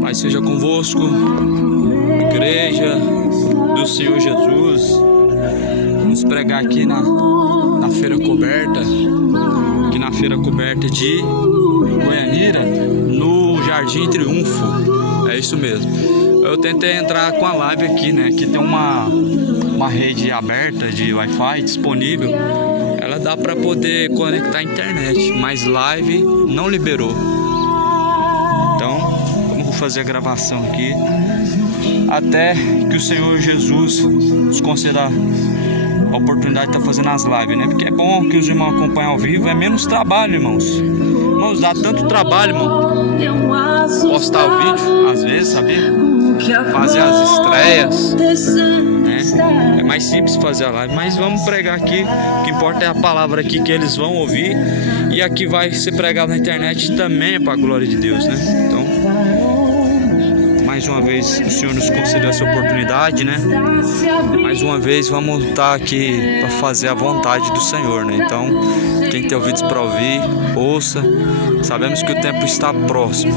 Pai seja convosco, Igreja do Senhor Jesus. Vamos pregar aqui na feira coberta, aqui na feira coberta de Goianira, no Jardim Triunfo. É isso mesmo. Eu tentei entrar com a live aqui, né? Aqui tem uma rede aberta de Wi-Fi disponível. Ela dá para poder conectar a internet, mas live não liberou. Então, vamos fazer a gravação aqui até que o Senhor Jesus nos conceda a oportunidade de estar fazendo as lives, né? Porque é bom que os irmãos acompanhem ao vivo, é menos trabalho, irmãos. Irmãos, dá tanto trabalho, irmão, postar o vídeo, às vezes, sabia? Fazer as estreias, né? É mais simples fazer a live, mas vamos pregar aqui. O que importa é a palavra aqui que eles vão ouvir, e aqui vai ser pregado na internet também, é para a glória de Deus, né? Então, mais uma vez o Senhor nos concedeu essa oportunidade, né? Mais uma vez vamos estar aqui para fazer a vontade do Senhor, né? Então, quem tem ouvidos para ouvir, ouça. Sabemos que o tempo está próximo.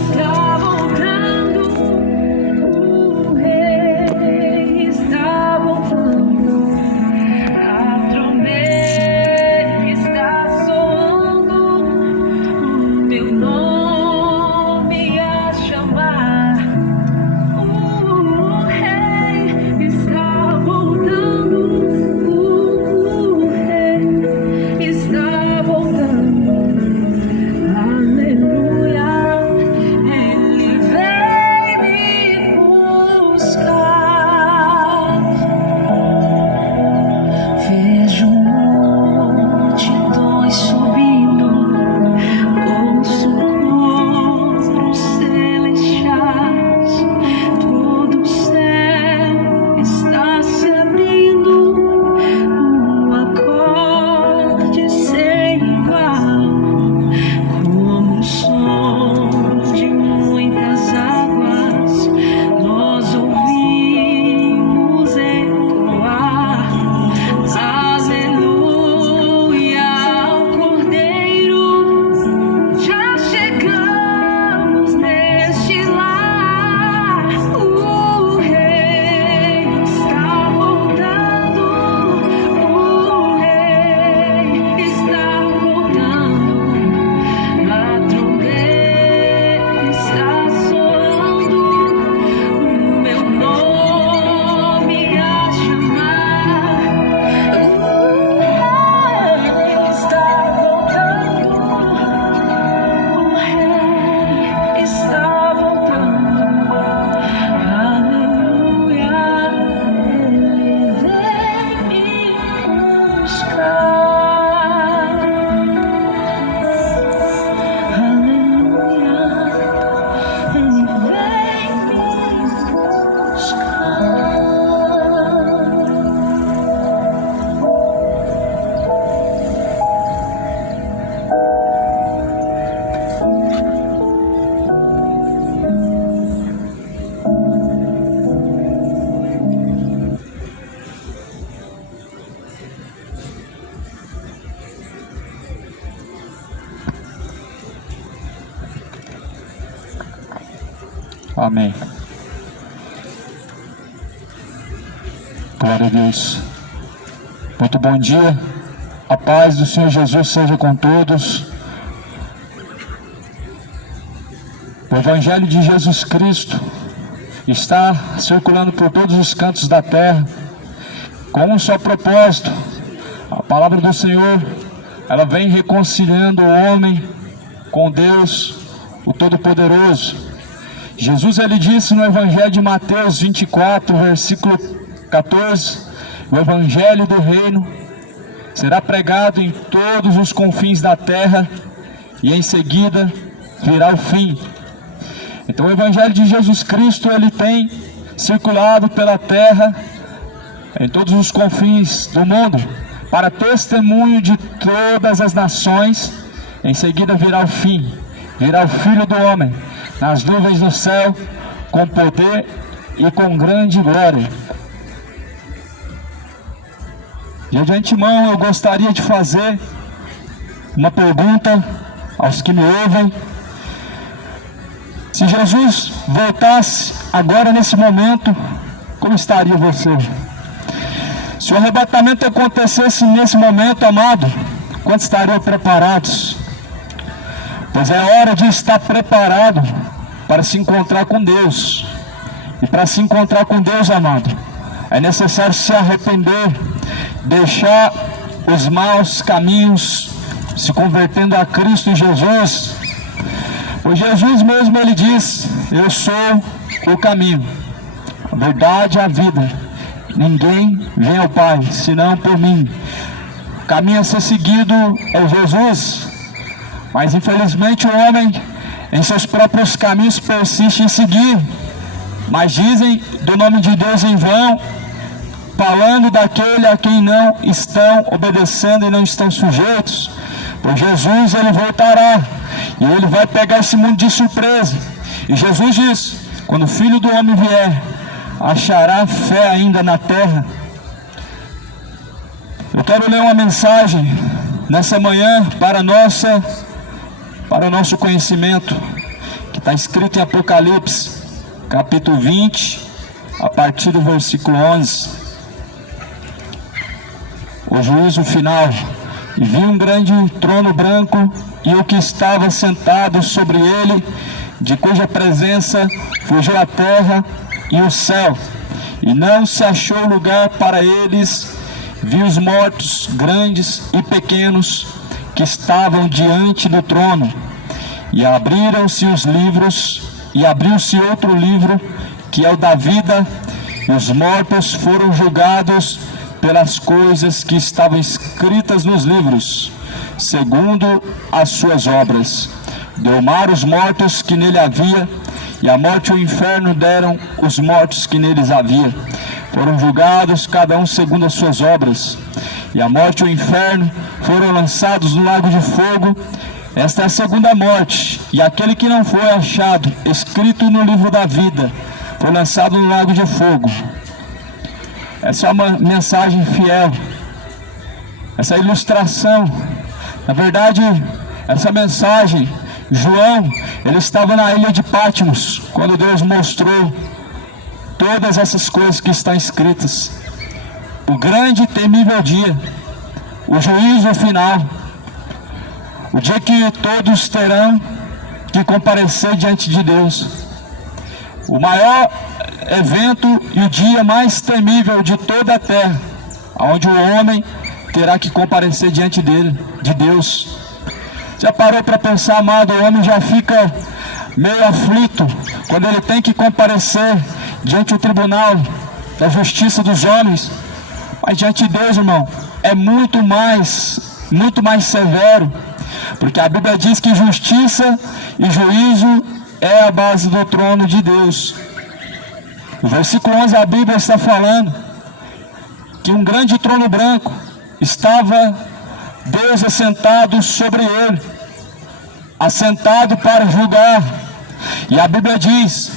Amém. Glória a Deus. Muito bom dia. A paz do Senhor Jesus seja com todos. O Evangelho de Jesus Cristo está circulando por todos os cantos da terra com um só propósito. A palavra do Senhor, ela vem reconciliando o homem com Deus, o Todo-Poderoso. Jesus, ele disse no Evangelho de Mateus 24, versículo 14, o Evangelho do Reino será pregado em todos os confins da terra e em seguida virá o fim. Então o Evangelho de Jesus Cristo, ele tem circulado pela terra, em todos os confins do mundo, para testemunho de todas as nações. Em seguida virá o fim, virá o Filho do Homem, nas nuvens do céu, com poder e com grande glória. E de antemão eu gostaria de fazer uma pergunta aos que me ouvem. Se Jesus voltasse agora nesse momento, como estaria você? Se o arrebatamento acontecesse nesse momento, amado, quantos estariam preparados? Pois é hora de estar preparado para se encontrar com Deus. E para se encontrar com Deus, amado, é necessário se arrepender, deixar os maus caminhos, se convertendo a Cristo Jesus. Pois Jesus mesmo, ele diz: eu sou o caminho, a verdade e a vida. Ninguém vem ao Pai, senão por mim. O caminho a ser seguido é Jesus. Mas infelizmente o homem, em seus próprios caminhos, persiste em seguir. Mas dizem do nome de Deus em vão, falando daquele a quem não estão obedecendo e não estão sujeitos. Pois Jesus, ele voltará e ele vai pegar esse mundo de surpresa. E Jesus diz: quando o Filho do Homem vier, achará fé ainda na terra? Eu quero ler uma mensagem nessa manhã para o nosso conhecimento, que está escrito em Apocalipse, capítulo 20, a partir do versículo 11. O juízo final. E vi um grande trono branco, e o que estava sentado sobre ele, de cuja presença fugiu a terra e o céu, e não se achou lugar para eles. Vi os mortos, grandes e pequenos, que estavam diante do trono, e abriram-se os livros, e abriu-se outro livro, que é o da vida, e os mortos foram julgados pelas coisas que estavam escritas nos livros, segundo as suas obras. Deu mar os mortos que nele havia, e a morte e o inferno deram os mortos que neles havia. Foram julgados cada um segundo as suas obras. E a morte e o inferno foram lançados no lago de fogo. Esta é a segunda morte. E aquele que não foi achado escrito no livro da vida foi lançado no lago de fogo. Essa é uma mensagem fiel. Essa ilustração, na verdade, essa mensagem, João, ele estava na ilha de Patmos, quando Deus mostrou todas essas coisas que estão escritas. O grande e temível dia, o juízo final, o dia que todos terão que comparecer diante de Deus. O maior evento e o dia mais temível de toda a terra, onde o homem terá que comparecer diante dele, de Deus. Já parou para pensar, amado? O homem já fica meio aflito quando ele tem que comparecer diante do tribunal da justiça dos homens. Mas diante de Deus, irmão, é muito mais severo, porque a Bíblia diz que justiça e juízo é a base do trono de Deus. No versículo 11 a Bíblia está falando que um grande trono branco estava Deus assentado sobre ele, assentado para julgar. E a Bíblia diz: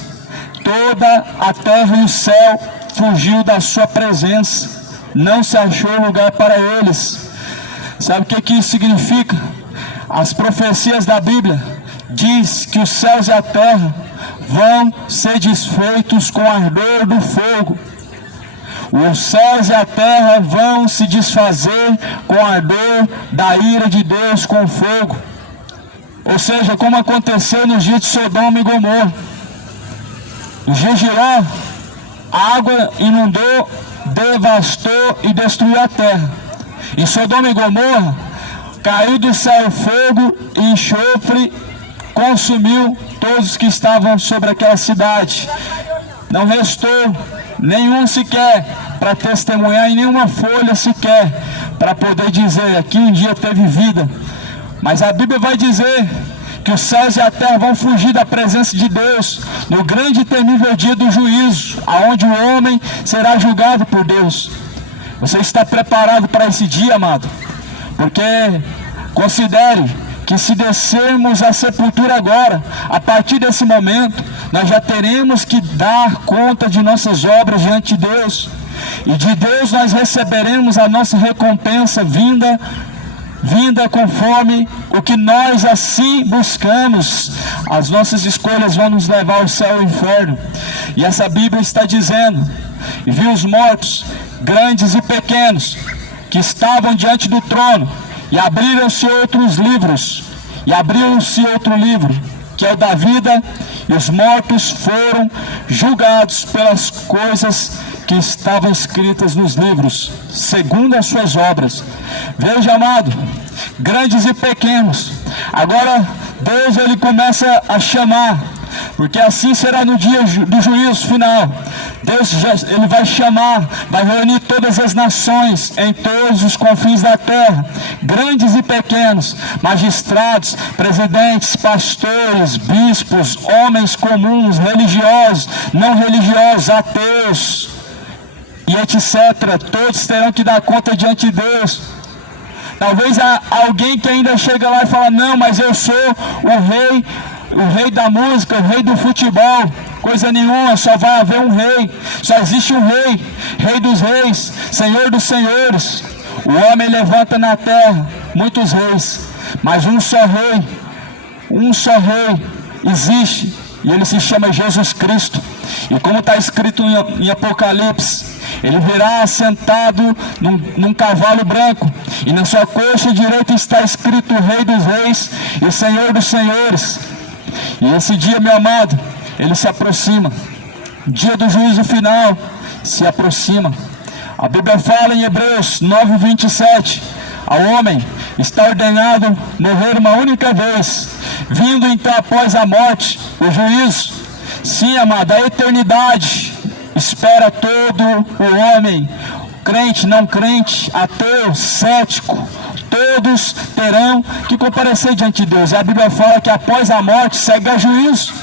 toda a terra e o céu fugiu da sua presença, não se achou lugar para eles. Sabe o que isso significa? As profecias da Bíblia diz que os céus e a terra vão ser desfeitos com o ardor do fogo. Os céus e a terra vão se desfazer com o ardor da ira de Deus com o fogo. Ou seja, como aconteceu nos dias de Sodoma e Gomorra. Nos dias de Ló, a água inundou, devastou e destruiu a terra. Em Sodoma e Gomorra, caiu do céu fogo e enxofre, consumiu todos os que estavam sobre aquela cidade. Não restou nenhum sequer para testemunhar, e nenhuma folha sequer para poder dizer que um dia teve vida. Mas a Bíblia vai dizer que os céus e a terra vão fugir da presença de Deus no grande e temível dia do juízo, aonde o homem será julgado por Deus. Você está preparado para esse dia, amado? Porque considere que se descermos à sepultura agora, a partir desse momento, nós já teremos que dar conta de nossas obras diante de Deus. E de Deus nós receberemos a nossa recompensa vinda vinda conforme o que nós assim buscamos. As nossas escolhas vão nos levar ao céu e ao inferno. E essa Bíblia está dizendo: e viu os mortos, grandes e pequenos, que estavam diante do trono, e abriram-se outros livros, e abriu-se outro livro, que é o da vida, e os mortos foram julgados pelas coisas que estavam escritas nos livros, segundo as suas obras. Veja, amado, grandes e pequenos. Agora Deus, ele começa a chamar, porque assim será no dia do juízo final. Deus ele vai chamar, vai reunir todas as nações em todos os confins da terra, grandes e pequenos, magistrados, presidentes, pastores, bispos, homens comuns, religiosos, não religiosos, ateus e etc. Todos terão que dar conta diante de Deus. Talvez há alguém que ainda chega lá e fala: não, mas eu sou o rei da música, o rei do futebol. Coisa nenhuma, só vai haver um rei, só existe um rei, rei dos reis, senhor dos senhores. O homem levanta na terra muitos reis, mas um só rei existe, e ele se chama Jesus Cristo. E como está escrito em Apocalipse, ele virá assentado num cavalo branco, e na sua coxa direita está escrito: Rei dos Reis e Senhor dos Senhores. E esse dia, meu amado, ele se aproxima. O dia do juízo final se aproxima. A Bíblia fala em Hebreus 9:27: ao homem está ordenado morrer uma única vez, vindo então após a morte o juízo. Sim, amado, a eternidade espera todo o homem, crente, não crente, ateu, cético, todos terão que comparecer diante de Deus. E a Bíblia fala que após a morte segue a juízo.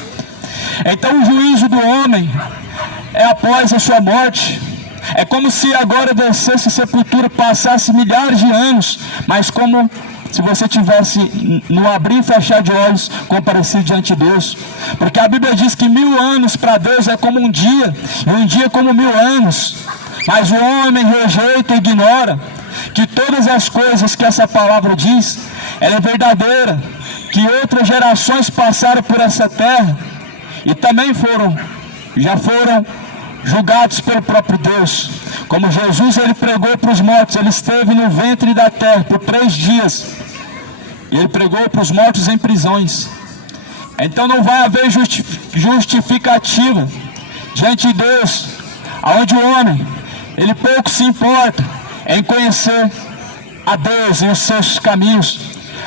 Então o juízo do homem é após a sua morte. É como se agora descesse a sepultura, passasse milhares de anos, mas como se você tivesse no abrir e fechar de olhos comparecido diante de Deus. Porque a Bíblia diz que 1000 anos para Deus é como um dia, e um dia como 1000 anos. Mas o homem rejeita e ignora que todas as coisas que essa palavra diz, ela é verdadeira, que outras gerações passaram por essa terra e também já foram julgados pelo próprio Deus. Como Jesus, ele pregou para os mortos, ele esteve no ventre da terra por 3 dias, e ele pregou para os mortos em prisões. Então não vai haver justificativa diante de Deus, aonde o homem, ele pouco se importa em conhecer a Deus e os seus caminhos,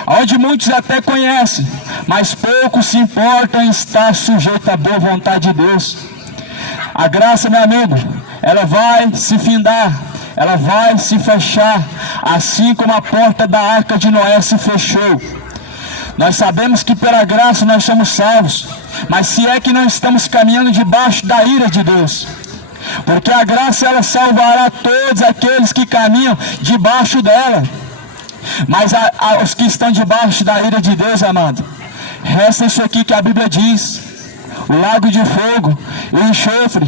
onde muitos até conhecem, mas poucos se importam em estar sujeito à boa vontade de Deus. A graça, meu amigo, ela vai se findar, ela vai se fechar, assim como a porta da arca de Noé se fechou. Nós sabemos que pela graça nós somos salvos, mas se é que não estamos caminhando debaixo da ira de Deus, porque a graça ela salvará todos aqueles que caminham debaixo dela. Mas os que estão debaixo da ira de Deus, amado, resta isso aqui que a Bíblia diz: o lago de fogo e o enxofre.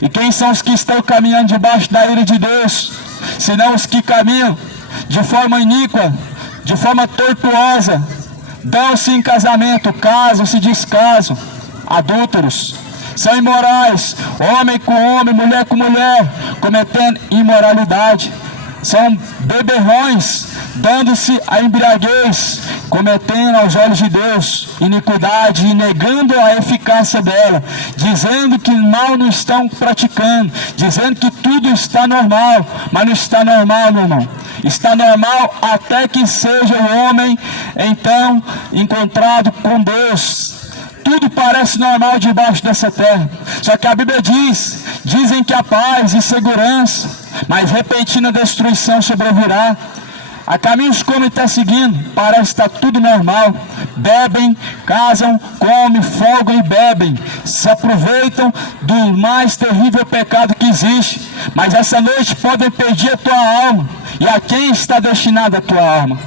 E quem são os que estão caminhando debaixo da ira de Deus, senão os que caminham de forma iníqua, de forma tortuosa, dão-se em casamento, casam-se, descasam, adúlteros, são imorais, homem com homem, mulher com mulher, cometendo imoralidade, são beberrões, dando-se a embriaguez, cometendo aos olhos de Deus iniquidade e negando a eficácia dela, dizendo que mal não estão praticando, dizendo que tudo está normal, mas não está normal, meu irmão. Está normal até que seja o homem então encontrado com Deus. Tudo parece normal debaixo dessa terra, só que a Bíblia dizem que a paz e segurança, mas repentina destruição sobrevirá. Há caminhos como está seguindo, parece estar tudo normal. Bebem, casam, comem, folgam e bebem. Se aproveitam do mais terrível pecado que existe. Mas essa noite podem perder a tua alma. E a quem está destinada a tua alma?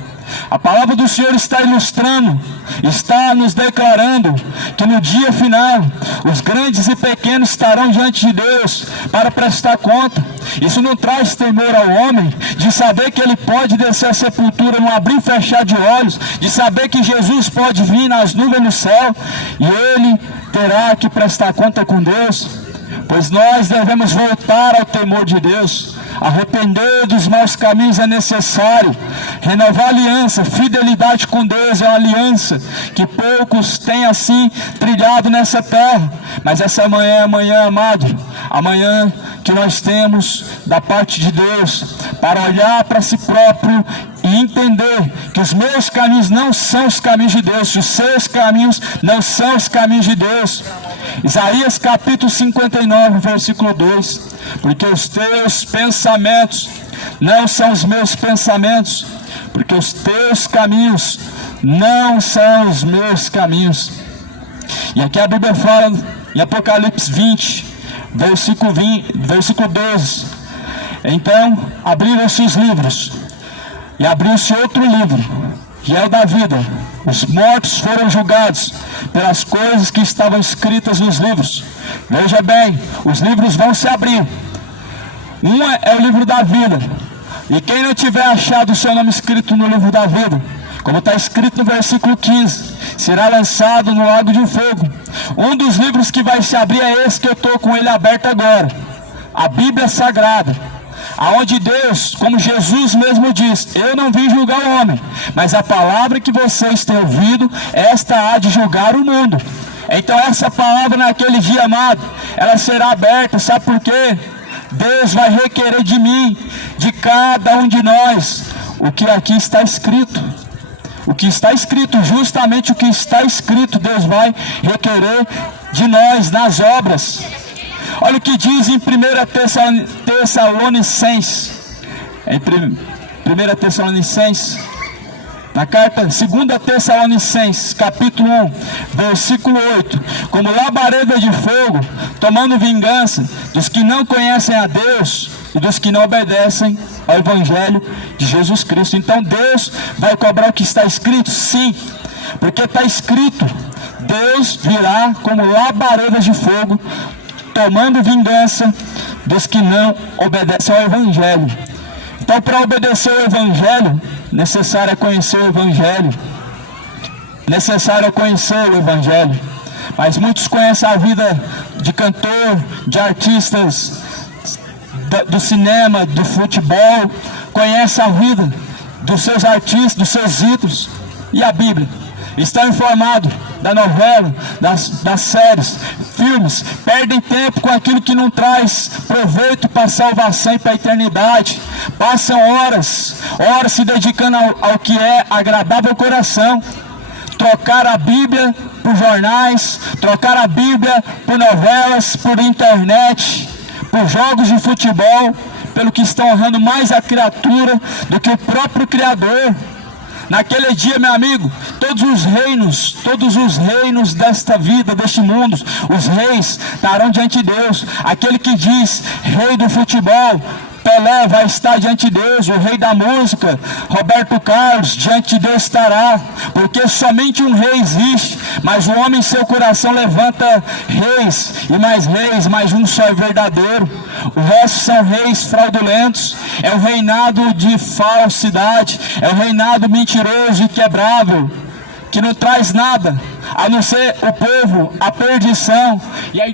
A palavra do Senhor está ilustrando, está nos declarando que no dia final, os grandes e pequenos estarão diante de Deus para prestar conta. Isso não traz temor ao homem, de saber que ele pode descer a sepultura num abrir e fechar de olhos, de saber que Jesus pode vir nas nuvens do céu e ele terá que prestar conta com Deus. Pois nós devemos voltar ao temor de Deus. Arrepender dos maus caminhos é necessário. Renovar a aliança, fidelidade com Deus é uma aliança que poucos têm assim trilhado nessa terra. Mas essa manhã é amanhã, amado, amanhã que nós temos da parte de Deus para olhar para si próprio e entender que os meus caminhos não são os caminhos de Deus, os seus caminhos não são os caminhos de Deus. Isaías capítulo 59, versículo 2: porque os teus pensamentos não são os meus pensamentos, porque os teus caminhos não são os meus caminhos. E aqui a Bíblia fala em Apocalipse 20, versículo 12: então abriram-se os livros, e abriu-se outro livro, que é o da vida. Os mortos foram julgados pelas coisas que estavam escritas nos livros. Veja bem, os livros vão se abrir. Um é o livro da vida, e quem não tiver achado o seu nome escrito no livro da vida, como está escrito no versículo 15, será lançado no lago de fogo. Um dos livros que vai se abrir é esse que eu estou com ele aberto agora, a Bíblia Sagrada, aonde Deus, como Jesus mesmo diz, eu não vim julgar o homem, mas a palavra que vocês têm ouvido, esta há de julgar o mundo. Então essa palavra naquele dia, amado, ela será aberta, sabe por quê? Deus vai requerer de mim, de cada um de nós, o que aqui está escrito. O que está escrito, justamente o que está escrito, Deus vai requerer de nós nas obras. Olha o que diz em 1 Tessalonicenses, na carta 2 Tessalonicenses, capítulo 1, versículo 8: como labareda de fogo, tomando vingança dos que não conhecem a Deus e dos que não obedecem ao Evangelho de Jesus Cristo. Então Deus vai cobrar o que está escrito? Sim, porque está escrito: Deus virá como labareda de fogo, tomando vingança dos que não obedecem ao Evangelho. Então, para obedecer ao Evangelho, necessário é conhecer o Evangelho. Mas muitos conhecem a vida de cantor, de artistas, do cinema, do futebol, conhecem a vida dos seus artistas, dos seus ídolos. E a Bíblia? Estão informados da novela, das séries, filmes, perdem tempo com aquilo que não traz proveito para a salvação e para a eternidade. Passam horas se dedicando ao que é agradável ao coração. Trocar a Bíblia por jornais, trocar a Bíblia por novelas, por internet, por jogos de futebol, pelo que estão honrando mais a criatura do que o próprio Criador. Naquele dia, meu amigo, todos os reinos desta vida, deste mundo, os reis estarão diante de Deus. Aquele que diz rei do futebol, Pelé, vai estar diante de Deus. O rei da música, Roberto Carlos, diante de Deus estará. Porque somente um rei existe, mas o homem em seu coração levanta reis, mas um só é verdadeiro. O resto são reis fraudulentos. É o reinado de falsidade, é o reinado mentiroso e quebrável, que não traz nada, a não ser o povo, a perdição e a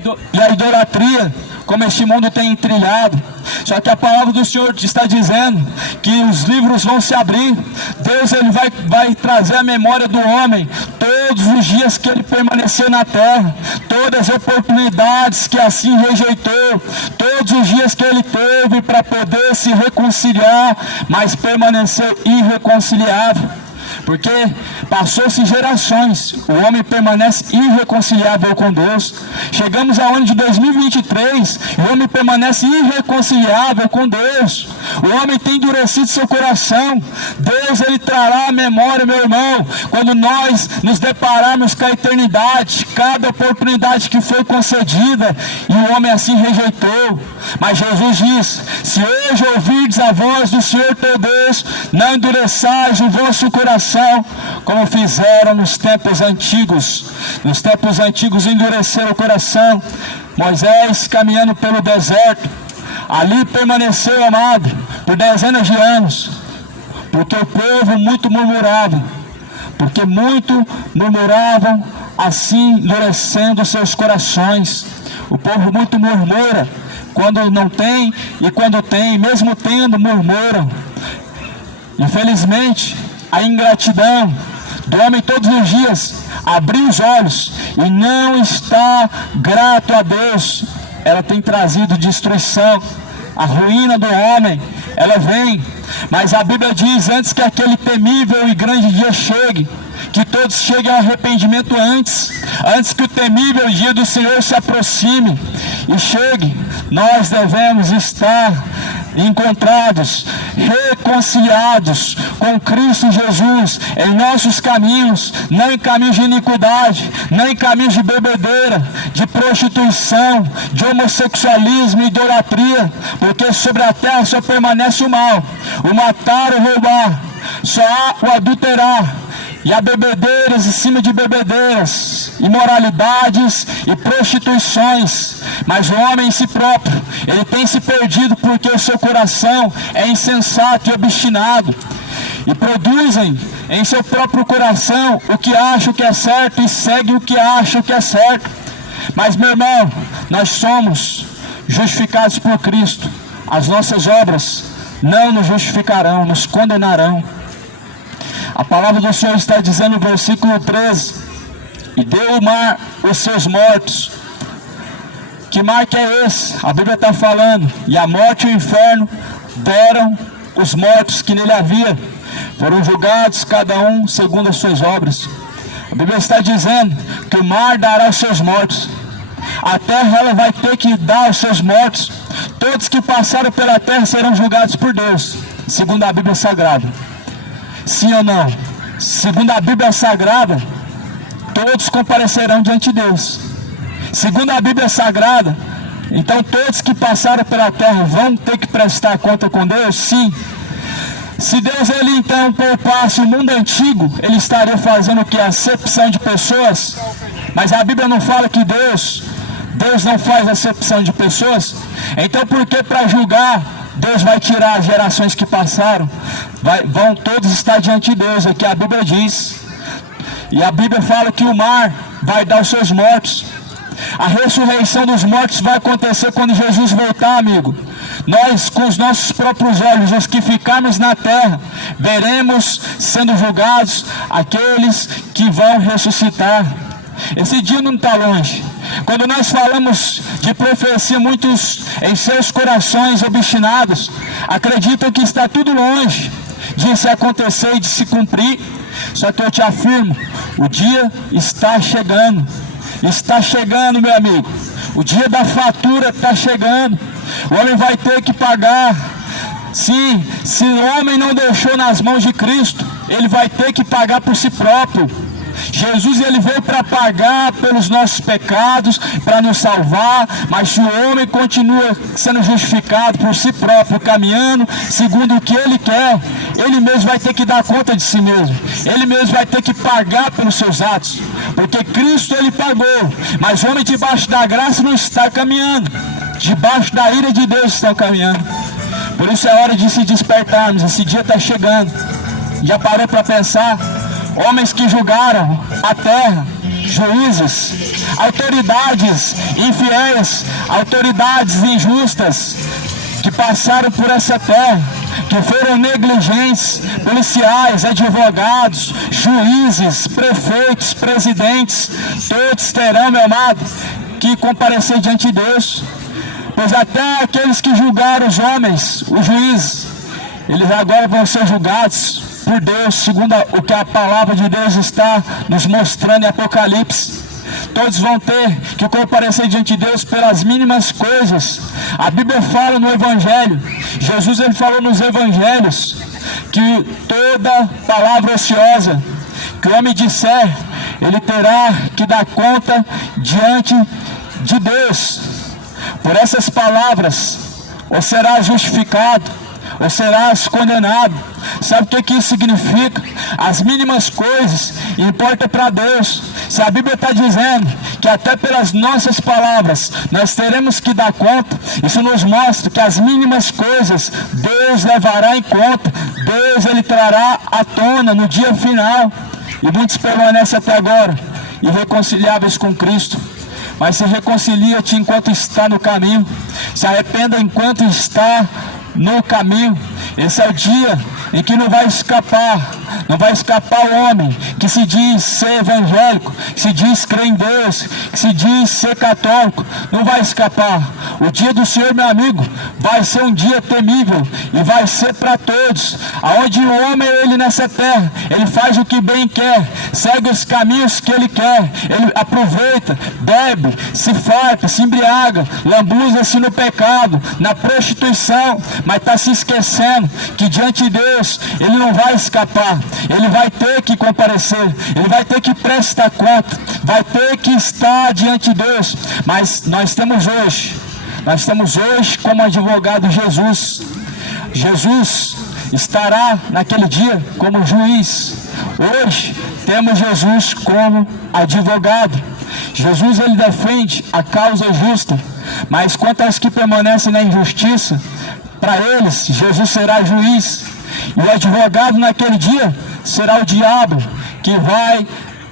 idolatria, como este mundo tem trilhado. Só que a palavra do Senhor está dizendo que os livros vão se abrir. Deus ele vai trazer a memória do homem todos os dias que ele permaneceu na terra, todas as oportunidades que assim rejeitou, todos os dias que ele teve para poder se reconciliar, mas permaneceu irreconciliável. Porque passou-se gerações, o homem permanece irreconciliável com Deus. Chegamos ao ano de 2023, o homem permanece irreconciliável com Deus. O homem tem endurecido seu coração. Deus ele trará a memória, meu irmão, quando nós nos depararmos com a eternidade, cada oportunidade que foi concedida, e o homem assim rejeitou. Mas Jesus diz: se hoje ouvirdes a voz do Senhor teu Deus, não endureçais o vosso coração, como fizeram nos tempos antigos. Nos tempos antigos endureceram o coração. Moisés caminhando pelo deserto, Ali permaneceu, amado, por dezenas de anos, porque o povo muito murmurava, porque muito murmuravam, assim endurecendo seus corações. O povo muito murmura quando não tem, e quando tem, mesmo tendo, murmuram. Infelizmente, a ingratidão do homem todos os dias abriu os olhos e não está grato a Deus. Ela tem trazido destruição, a ruína do homem, ela vem. Mas a Bíblia diz, antes que aquele temível e grande dia chegue, que todos cheguem ao arrependimento antes que o temível dia do Senhor se aproxime e chegue, nós devemos estar encontrados, reconciliados com Cristo Jesus em nossos caminhos, não em caminhos de iniquidade, não em caminhos de bebedeira, de prostituição, de homossexualismo e idolatria, porque sobre a terra só permanece o mal, o matar, o roubar, só há o adulterar, e há bebedeiras em cima de bebedeiras, imoralidades e prostituições. Mas o homem em si próprio, ele tem se perdido porque o seu coração é insensato e obstinado. E produzem em seu próprio coração o que acham que é certo e seguem o que acham que é certo. Mas, meu irmão, nós somos justificados por Cristo. As nossas obras não nos justificarão, nos condenarão. A palavra do Senhor está dizendo no versículo 13: e deu o mar os seus mortos. Que mar que é esse? A Bíblia está falando, e a morte e o inferno deram os mortos que nele havia. Foram julgados cada um segundo as suas obras. A Bíblia está dizendo que o mar dará os seus mortos. A terra, ela vai ter que dar os seus mortos. Todos que passaram pela terra serão julgados por Deus, segundo a Bíblia Sagrada. Sim ou não? Segundo a Bíblia Sagrada, todos comparecerão diante de Deus. Segundo a Bíblia Sagrada, então todos que passaram pela terra vão ter que prestar conta com Deus? Sim. Se Deus, ele então poupasse o mundo antigo, ele estaria fazendo o que? Acepção de pessoas. Mas a Bíblia não fala que Deus não faz acepção de pessoas. Então por que para julgar Deus vai tirar as gerações que passaram? Vão todos estar diante de Deus, é que a Bíblia diz. E a Bíblia fala que o mar vai dar os seus mortos. A ressurreição dos mortos vai acontecer quando Jesus voltar, amigo. Nós, com os nossos próprios olhos, os que ficarmos na terra, veremos sendo julgados aqueles que vão ressuscitar. Esse dia não está longe. Quando nós falamos de profecia, muitos em seus corações obstinados acreditam que está tudo longe de se acontecer e de se cumprir. Só que eu te afirmo, o dia está chegando. Está chegando, meu amigo. O dia da fatura está chegando. O homem vai ter que pagar. Sim, se o homem não deixou nas mãos de Cristo, ele vai ter que pagar por si próprio. Jesus, ele veio para pagar pelos nossos pecados, para nos salvar, mas se o homem continua sendo justificado por si próprio, caminhando segundo o que ele quer, ele mesmo vai ter que dar conta de si mesmo, ele mesmo vai ter que pagar pelos seus atos, porque Cristo, ele pagou, mas o homem debaixo da graça não está caminhando, debaixo da ira de Deus está caminhando. Por isso é hora de se despertarmos, esse dia está chegando. Já parou para pensar? Homens que julgaram a terra, juízes, autoridades infiéis, autoridades injustas, que passaram por essa terra, que foram negligentes, policiais, advogados, juízes, prefeitos, presidentes, todos terão, meu amado, que comparecer diante de Deus. Pois até aqueles que julgaram os homens, os juízes, eles agora vão ser julgados por Deus, segundo o que a palavra de Deus está nos mostrando em Apocalipse. Todos vão ter que comparecer diante de Deus pelas mínimas coisas. A Bíblia fala no Evangelho, Jesus, ele falou nos Evangelhos, que toda palavra ociosa que o homem disser, ele terá que dar conta diante de Deus. Por essas palavras, ou será justificado, ou serás condenado. Sabe o que isso significa? As mínimas coisas importam para Deus. Se a Bíblia está dizendo que até pelas nossas palavras nós teremos que dar conta, isso nos mostra que as mínimas coisas Deus levará em conta. Deus, Ele trará à tona no dia final. E muitos permanecem até agora irreconciliáveis com Cristo. Mas se reconcilia-te enquanto está no caminho. Se arrependa enquanto está no caminho. Esse é o dia em que não vai escapar o homem que se diz ser evangélico, que se diz crer em Deus, que se diz ser católico. Não vai escapar. O dia do Senhor, meu amigo, vai ser um dia temível e vai ser para todos. Aonde o homem, ele nessa terra, ele faz o que bem quer, segue os caminhos que ele quer, ele aproveita, bebe, se farta, se embriaga, lambuza-se no pecado, na prostituição, mas está se esquecendo que diante de Deus ele não vai escapar. Ele vai ter que comparecer, ele vai ter que prestar conta, vai ter que estar diante de Deus. Mas nós temos hoje como advogado Jesus. Jesus estará naquele dia como juiz. Hoje temos Jesus como advogado. Jesus, ele defende a causa justa, mas quanto aos que permanecem na injustiça, para eles Jesus será juiz. E o advogado naquele dia será o diabo, que vai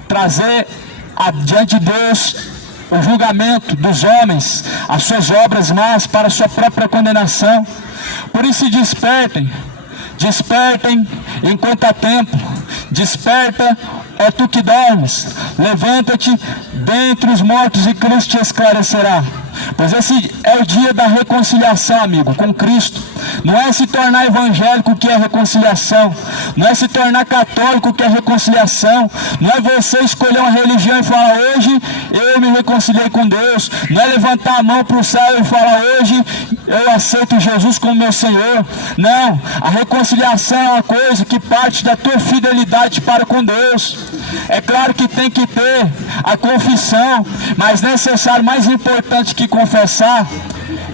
trazer diante de Deus o julgamento dos homens, as suas obras más para a sua própria condenação. Por isso despertem enquanto há tempo. Desperta, ó tu que dormes, levanta-te dentre os mortos e Cristo te esclarecerá. Pois esse é o dia da reconciliação, amigo, com Cristo. Não é se tornar evangélico que é reconciliação. Não é se tornar católico que é reconciliação. Não é você escolher uma religião e falar: hoje eu me reconciliei com Deus. Não é levantar a mão para o céu e falar: hoje eu aceito Jesus como meu Senhor. Não, a reconciliação é uma coisa que parte da tua fidelidade para com Deus. É claro que tem que ter a confissão, mas necessário, mais importante que confessar,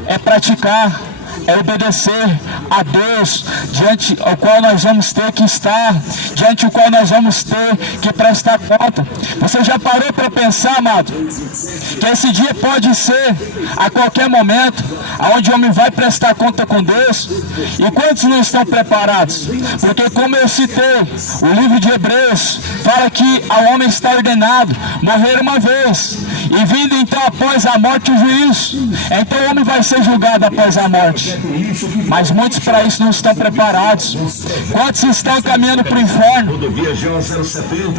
é praticar, é obedecer a Deus, diante ao qual nós vamos ter que estar, diante ao qual nós vamos ter que prestar conta. Você já parou para pensar, amado, que esse dia pode ser a qualquer momento, aonde o homem vai prestar conta com Deus? E quantos não estão preparados? Porque, como eu citei, o livro de Hebreus fala que ao homem está ordenado morrer uma vez, e vindo então após a morte o juízo. Então o homem vai ser julgado após a morte. Mas muitos para isso não estão preparados. Quantos estão caminhando para o inferno?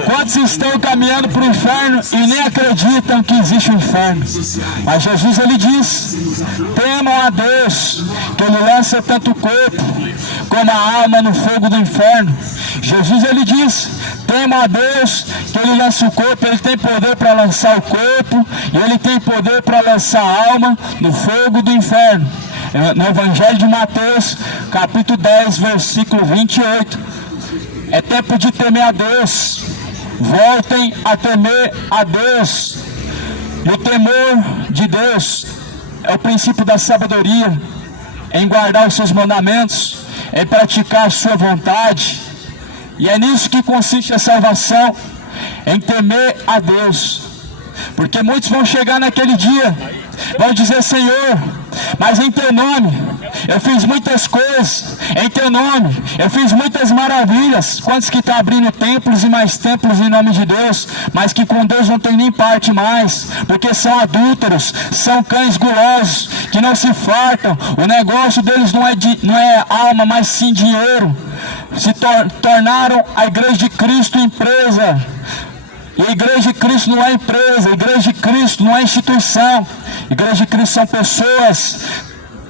Quantos estão caminhando para o inferno e nem acreditam que existe um inferno? Mas Jesus, ele diz: temam a Deus, que ele lança tanto o corpo como a alma no fogo do inferno. Jesus, ele diz: temam a Deus, que ele lança o corpo. Ele tem poder para lançar o corpo e ele tem poder para lançar a alma no fogo do inferno. No Evangelho de Mateus, capítulo 10, versículo 28. É tempo de temer a Deus. Voltem a temer a Deus. E o temor de Deus é o princípio da sabedoria, em guardar os seus mandamentos, em praticar a sua vontade. E é nisso que consiste a salvação, em temer a Deus. Porque muitos vão chegar naquele dia, vão dizer: Senhor, mas em teu nome eu fiz muitas coisas, em teu nome eu fiz muitas maravilhas. Quantos que estão abrindo templos e mais templos em nome de Deus, mas que com Deus não tem nem parte mais, porque são adúlteros, são cães gulosos, que não se fartam. O negócio deles não é alma, mas sim dinheiro. Se tornaram a igreja de Cristo empresa. E a igreja de Cristo não é empresa, a igreja de Cristo não é instituição. A igreja de Cristo são pessoas.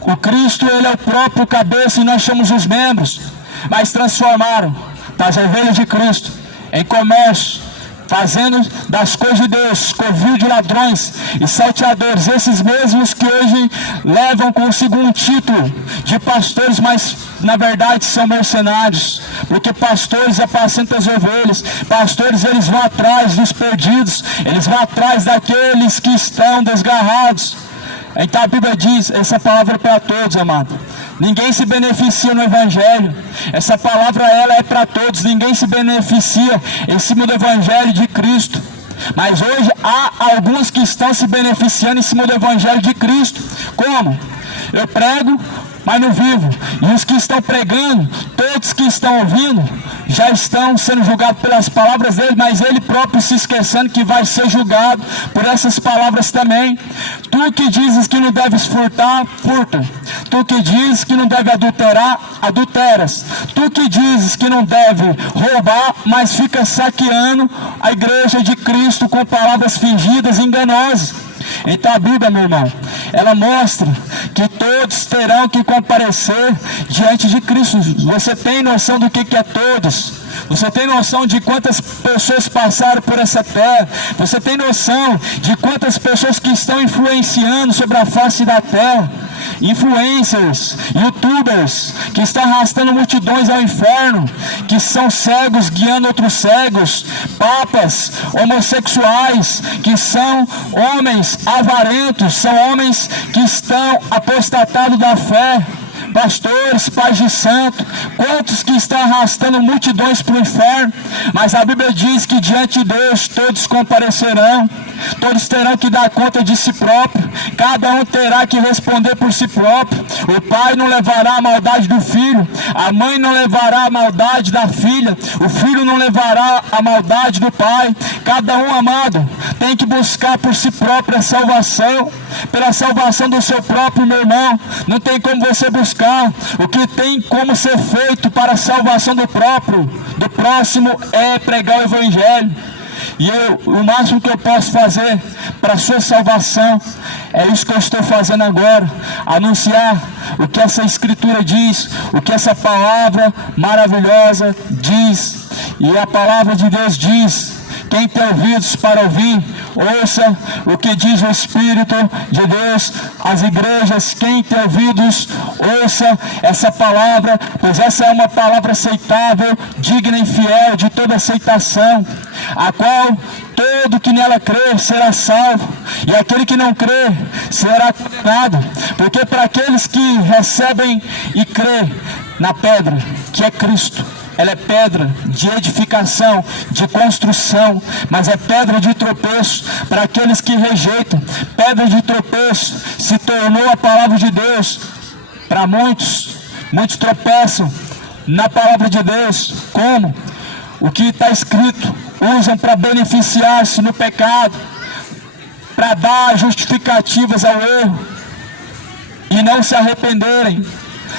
O Cristo, ele é o próprio cabeça e nós somos os membros. Mas transformaram as ovelhas de Cristo em comércio, fazendo das coisas de Deus covil de ladrões e salteadores. Esses mesmos que hoje levam consigo um título de pastores, mas na verdade são mercenários. Porque pastores apacentam as ovelhas. Pastores, eles vão atrás dos perdidos, eles vão atrás daqueles que estão desgarrados. Então a Bíblia diz, essa palavra é para todos, amado: Ninguém se beneficia no Evangelho. Essa palavra ela é para todos. Ninguém se beneficia em cima do Evangelho de Cristo. Mas hoje há alguns que estão se beneficiando em cima do Evangelho de Cristo. Como? Eu prego, mas não vivo. E os que estão pregando, todos que estão ouvindo, já estão sendo julgados pelas palavras dele, mas ele próprio se esquecendo que vai ser julgado por essas palavras também. Tu que dizes que não deves furtar, furta. Tu que dizes que não deve adulterar, adulteras. Tu que dizes que não deve roubar, mas fica saqueando a igreja de Cristo com palavras fingidas e enganosas. Então a Bíblia, meu irmão, ela mostra que todos terão que comparecer diante de Cristo. Você tem noção do que é todos? Você tem noção de quantas pessoas passaram por essa terra? Você tem noção de quantas pessoas que estão influenciando sobre a face da terra? Influencers, youtubers, que estão arrastando multidões ao inferno, que são cegos guiando outros cegos, papas, homossexuais, que são homens avarentos, são homens que estão apostatados da fé, pastores, pais de santo, quantos que estão arrastando multidões para o inferno. Mas a Bíblia diz que diante de Deus todos comparecerão, todos terão que dar conta de si próprio, cada um terá que responder por si próprio. O pai não levará a maldade do filho, a mãe não levará a maldade da filha, o filho não levará a maldade do pai. Cada um, amado, tem que buscar por si próprio a salvação, pela salvação do seu próprio, meu irmão. Não tem como você buscar. O que tem como ser feito para a salvação do próximo é pregar o Evangelho. E o máximo que eu posso fazer para a sua salvação é isso que eu estou fazendo agora, anunciar o que essa Escritura diz, o que essa palavra maravilhosa diz. E a palavra de Deus diz: quem tem ouvidos para ouvir, ouça o que diz o Espírito de Deus às igrejas. Quem tem ouvidos, ouça essa palavra, pois essa é uma palavra aceitável, digna e fiel de toda aceitação, a qual todo que nela crer será salvo, e aquele que não crer será condenado. Porque para aqueles que recebem e crê na pedra, que é Cristo, ela é pedra de edificação, de construção, mas é pedra de tropeço para aqueles que rejeitam. Pedra de tropeço se tornou a palavra de Deus. Para muitos tropeçam na palavra de Deus. Como? O que está escrito, usam para beneficiar-se no pecado, para dar justificativas ao erro e não se arrependerem,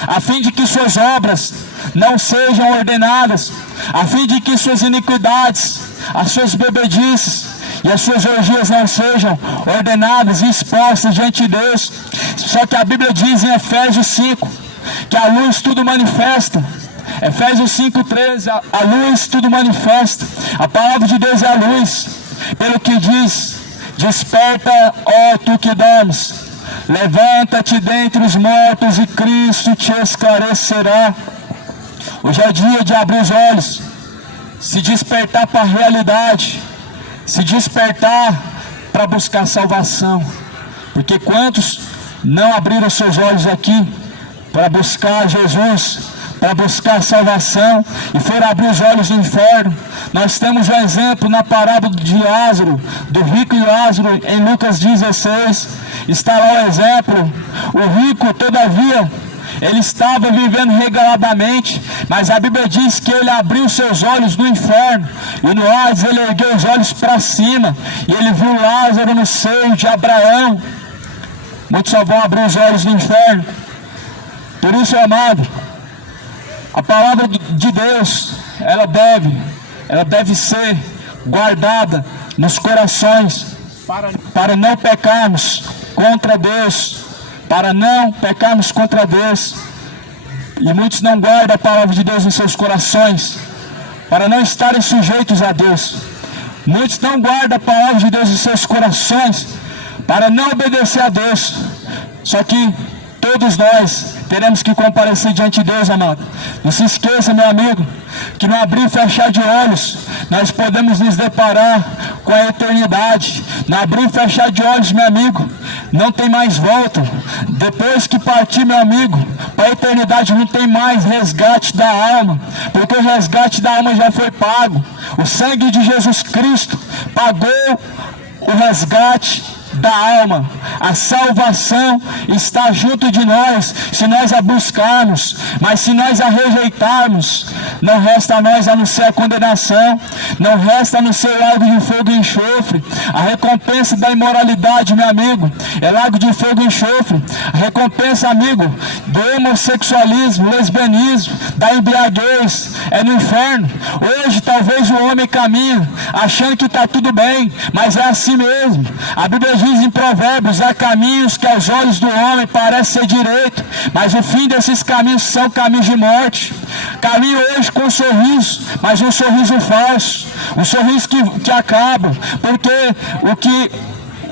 a fim de que suas obras não sejam ordenadas, a fim de que suas iniquidades, as suas bebedices e as suas orgias não sejam ordenadas e expostas diante de Deus. Só que a Bíblia diz em Efésios 5 que a luz tudo manifesta. Efésios 5:13, a luz tudo manifesta. A palavra de Deus é a luz, pelo que diz: desperta, ó tu que dormes, levanta-te dentre os mortos e Cristo te esclarecerá. Hoje é dia de abrir os olhos, se despertar para a realidade, se despertar para buscar salvação. Porque quantos não abriram seus olhos aqui para buscar Jesus, para buscar salvação, e foram abrir os olhos do inferno? Nós temos um exemplo na parábola de Lázaro, do rico e Lázaro, em Lucas 16. Está lá o exemplo. O rico, todavia, ele estava vivendo regaladamente, mas a Bíblia diz que ele abriu seus olhos no inferno, e no Hades ele ergueu os olhos para cima, e ele viu Lázaro no seio de Abraão. Muitos só vão abrir os olhos no inferno. Por isso, amado, a palavra de Deus, ela deve ser guardada nos corações, para não pecarmos contra Deus, para não pecarmos contra Deus. E muitos não guardam a palavra de Deus em seus corações, para não estarem sujeitos a Deus. Muitos não guardam a palavra de Deus em seus corações, para não obedecer a Deus. Só que todos nós teremos que comparecer diante de Deus, amado. Não se esqueça, meu amigo, que no abrir e fechar de olhos, nós podemos nos deparar com a eternidade. No abrir e fechar de olhos, meu amigo, não tem mais volta. Depois que partir, meu amigo, para a eternidade não tem mais resgate da alma, porque o resgate da alma já foi pago. O sangue de Jesus Cristo pagou o resgate da alma. A salvação está junto de nós, se nós a buscarmos, mas se nós a rejeitarmos, não resta a nós a não ser a condenação, não resta a não ser lago de fogo e enxofre. A recompensa da imoralidade, meu amigo, é lago de fogo e enxofre. A recompensa, amigo, do homossexualismo, lesbianismo, da embriaguez, é no inferno. Hoje talvez o homem caminha achando que está tudo bem, mas é assim mesmo. A Bíblia diz em Provérbios: há caminhos que aos olhos do homem parecem ser direito, mas o fim desses caminhos são caminhos de morte. Caminho hoje com um sorriso, mas um sorriso falso, um sorriso que acaba, porque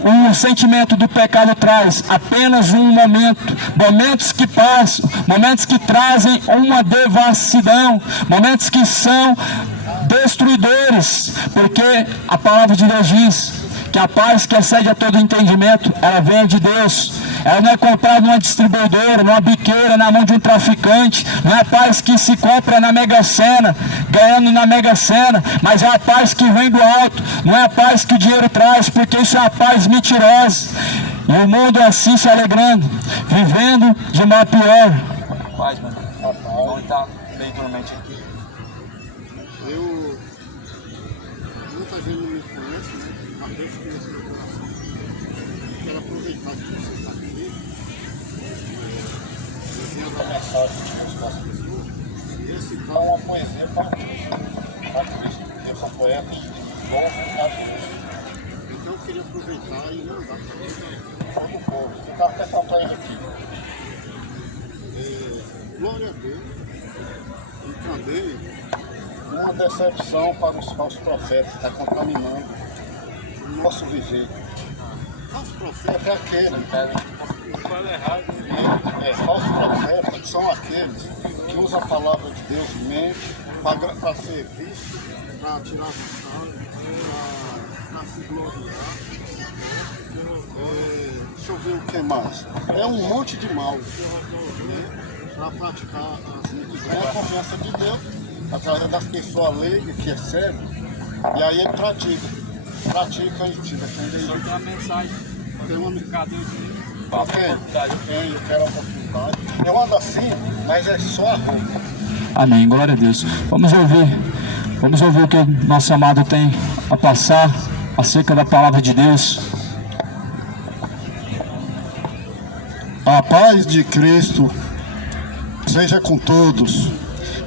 o sentimento do pecado traz apenas um momento, momentos que passam, momentos que trazem uma devassidão, momentos que são destruidores, porque a palavra de Deus diz que a paz que excede a todo entendimento, ela vem de Deus. Ela não é comprada numa distribuidora, numa biqueira, na mão de um traficante. Não é a paz que se compra na Mega Sena, ganhando na Mega Sena, mas é a paz que vem do alto. Não é a paz que o dinheiro traz, porque isso é uma paz mentirosa. E o mundo é assim se alegrando, vivendo de mal a pior. Paz, mano. Vamos estar bem normalmente aqui. Muita gente não me conhece, né? Mas Deus conhece meu coração. Quero aproveitar que você está comigo. Eu tenho uma mensagem para as pessoas. E esse cara é uma poesia para Cristo. Deus é um poeta e louco a Deus. Então eu queria aproveitar e mandar para todo o povo. Você está pensando para ele aqui. Glória a Deus. E também uma decepção para os falsos profetas, está contaminando o nosso viver. Falsos profetas é aquele, falsos profetas são aqueles que usam a palavra de Deus em mente para ser visto, para tirar vantagem, para se gloriar. Deixa eu ver o que mais. É um monte de mal, né? Para praticar as mentiras. É a confiança de Deus, através das pessoas leigas que recebem, e aí ele pratica e se defende. Só tem uma mensagem. Tem uma Cadê o dinheiro? eu quero a oportunidade. Eu ando assim, mas é só a roupa. Amém, glória a Deus. Vamos ouvir o que nosso amado tem a passar acerca da palavra de Deus. A paz de Cristo seja com todos.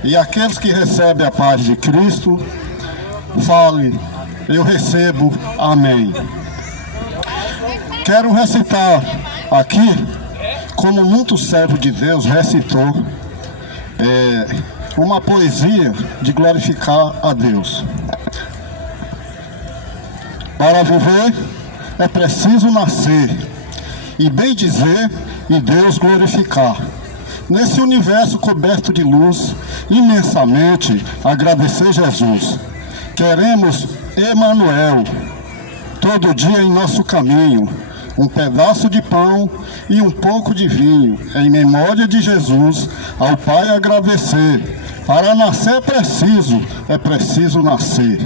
E aqueles que recebem a paz de Cristo, falem: eu recebo, amém. Quero recitar aqui, como muitos servos de Deus recitou, uma poesia de glorificar a Deus. Para viver é preciso nascer, e bem dizer, e Deus glorificar. Nesse universo coberto de luz, imensamente agradecer Jesus. Queremos Emanuel, todo dia em nosso caminho, um pedaço de pão e um pouco de vinho, em memória de Jesus, ao Pai agradecer. Para nascer é preciso nascer.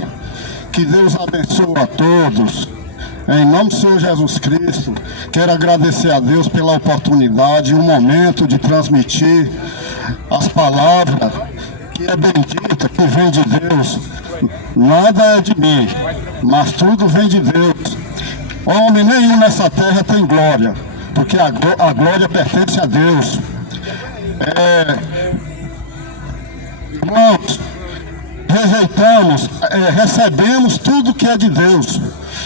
Que Deus abençoe a todos. Em nome do Senhor Jesus Cristo, quero agradecer a Deus pela oportunidade, um momento de transmitir as palavras que é bendita, que vem de Deus. Nada é de mim, mas tudo vem de Deus. Homem nenhum nessa terra tem glória, porque a glória pertence a Deus. Irmãos, recebemos tudo que é de Deus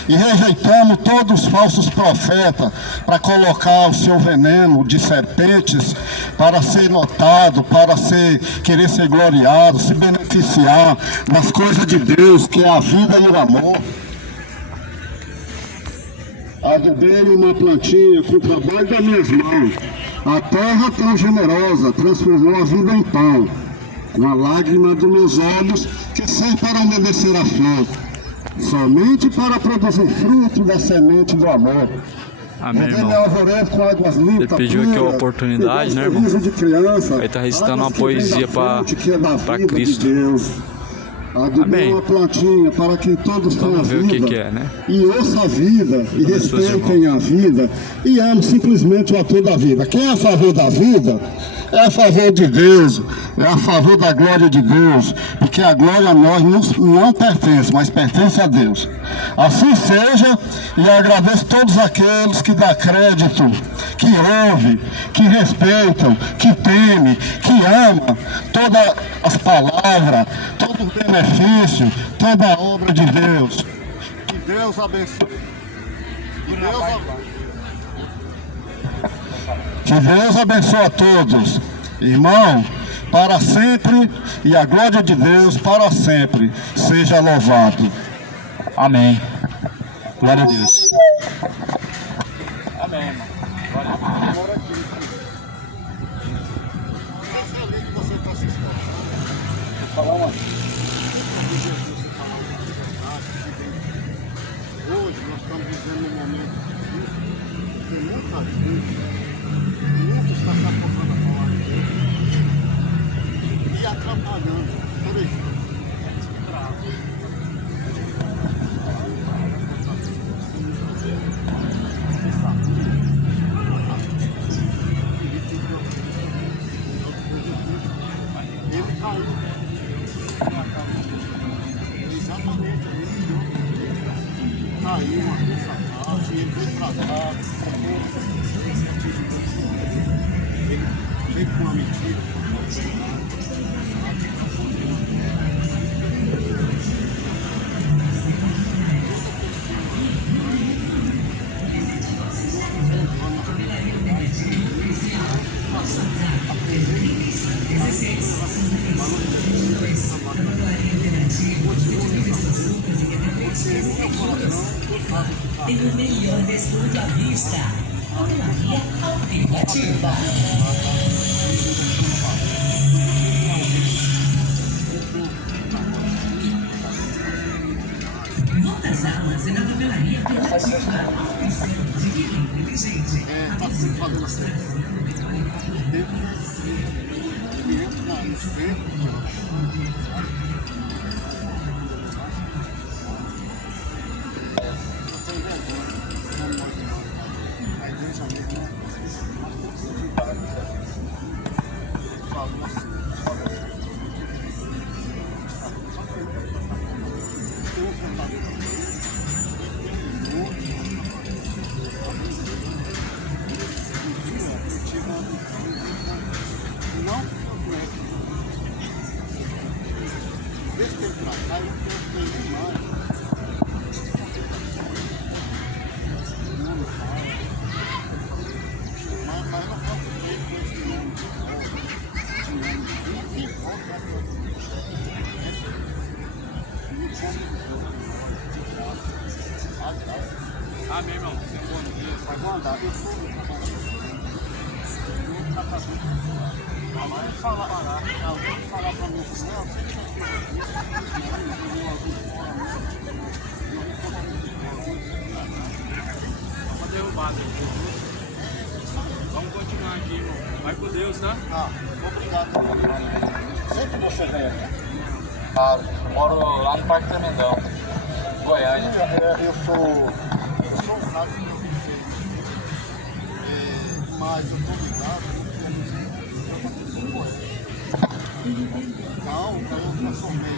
e rejeitamos todos os falsos profetas para colocar o seu veneno de serpentes para ser notado, para querer ser gloriado, se beneficiar das coisas de Deus, que é a vida e o amor. Adubei uma plantinha com o trabalho das minhas mãos. A terra tão generosa transformou a vida em pão. Com a lágrima dos meus olhos, que sei para obedecer a flor. somente para produzir fruto da semente do amor. Amém, irmão. Ele pediu aqui a oportunidade, né, irmão? Ele está recitando uma poesia para Cristo. Amém. Uma plantinha para que todos tenham Vamos ver vida, o que é, né? E ouça a vida, e respeitem a vida, e ame simplesmente a toda a vida. Quem é a favor da vida, é a favor de Deus, é a favor da glória de Deus, porque a glória a nós não pertence, mas pertence a Deus. Assim seja, e agradeço todos aqueles que dão crédito, que ouvem, que respeitam, que temem, que amam todas as palavras, todo o benefício, toda a obra de Deus. Que Deus abençoe. Que Deus abençoe a todos, irmão, para sempre, e a glória de Deus para sempre seja louvado. Amém. Glória a Deus. Amém, irmão. Glória a Deus. Falar uma... Hoje nós estamos vivendo um momento que muita gente, muito está se afogando a palavra de Deus e atrapalhando, por exemplo. Ele caiu. Exatamente, caiu uma vez atrás, e ele veio pra cá, ele veio com uma mentira. Tem o melhor desconto à vista. Papelaria Alternativa. Voltas aulas e na Papelaria Alternativa. Opção de quem inteligente. Tá se fazendo assim. Ele entra na esquerda. Amém, irmão. Vai mandar. Eu sou falar para mim, Uma derrubada. Vamos continuar aqui, irmão. Vai com Deus, tá? Obrigado. Sempre você vem aqui. Claro, eu moro lá no Parque Tremendão, Goiânia. Eu sou um cara que não mas eu estou ligado não, eu transformei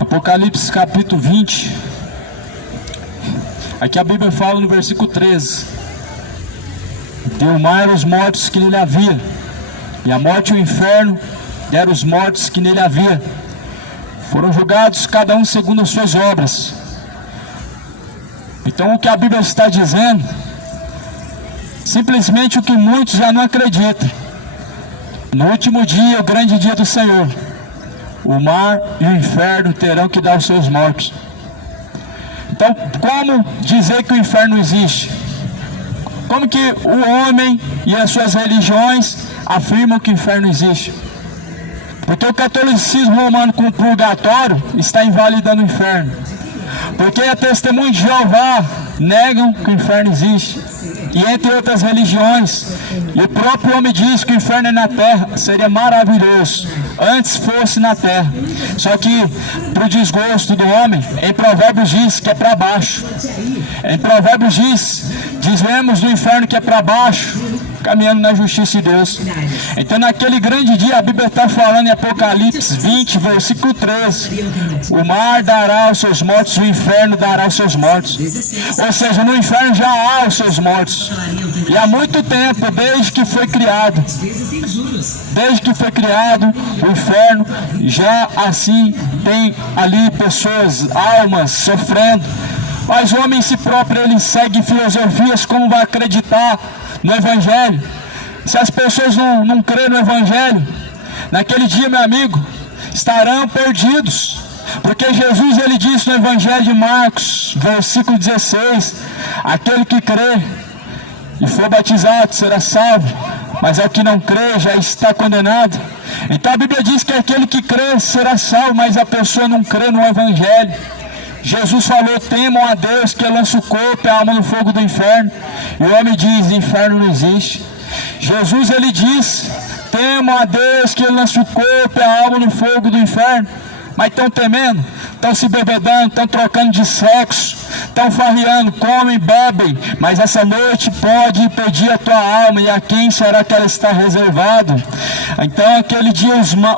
Apocalipse capítulo 20. Aqui a Bíblia fala no versículo 13: deu o mar aos mortos que nele havia, e a morte e o inferno deram os mortos que nele havia. Foram julgados cada um segundo as suas obras. Então o que a Bíblia está dizendo, simplesmente o que muitos já não acreditam: no último dia, o grande dia do Senhor, o mar e o inferno terão que dar os seus mortos. Então, como dizer que o inferno existe? Como que o homem e as suas religiões afirmam que o inferno existe? Porque o catolicismo romano com o purgatório está invalidando o inferno. Porque a Testemunha de Jeová negam que o inferno existe. E entre outras religiões. E o próprio homem diz que o inferno é na terra. Seria maravilhoso antes fosse na terra. Só que, para o desgosto do homem, em Provérbios diz que é para baixo. Em Provérbios dizemos do inferno que é para baixo, caminhando na justiça de Deus. Então, naquele grande dia, a Bíblia está falando em Apocalipse 20, versículo 13: o mar dará aos seus mortos, o inferno dará aos seus mortos. Ou seja, no inferno já há os seus mortos. E há muito tempo, desde que foi criado, o inferno já assim tem ali pessoas, almas sofrendo. Mas o homem em si próprio, ele segue filosofias. Como vai acreditar no Evangelho se as pessoas não crêem no Evangelho? Naquele dia, meu amigo, estarão perdidos. Porque Jesus, ele disse no Evangelho de Marcos, versículo 16: aquele que crê e for batizado será salvo, mas ao que não crê já está condenado. Então a Bíblia diz que aquele que crê será salvo, mas a pessoa não crê no Evangelho. Jesus falou: temam a Deus, que lança o corpo e a alma no fogo do inferno. E o homem diz: inferno não existe. Jesus, ele diz: temam a Deus, que lança o corpo e a alma no fogo do inferno. Mas estão temendo, estão se bebedando, estão trocando de sexo, estão farreando, comem, bebem. Mas essa noite pode pedir a tua alma, e a quem será que ela está reservada? Então aquele dia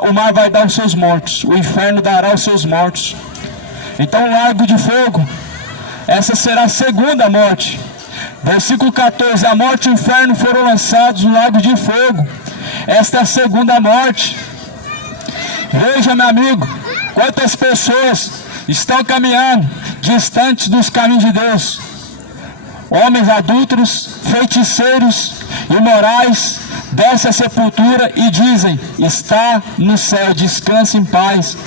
o mar vai dar os seus mortos, o inferno dará os seus mortos. Então o lago de fogo, essa será a segunda morte. Versículo 14: a morte e o inferno foram lançados no lago de fogo. Esta é a segunda morte. Veja, meu amigo, quantas pessoas estão caminhando distantes dos caminhos de Deus. Homens adúlteros, feiticeiros, imorais, descem à sepultura e dizem: está no céu, descansa em paz.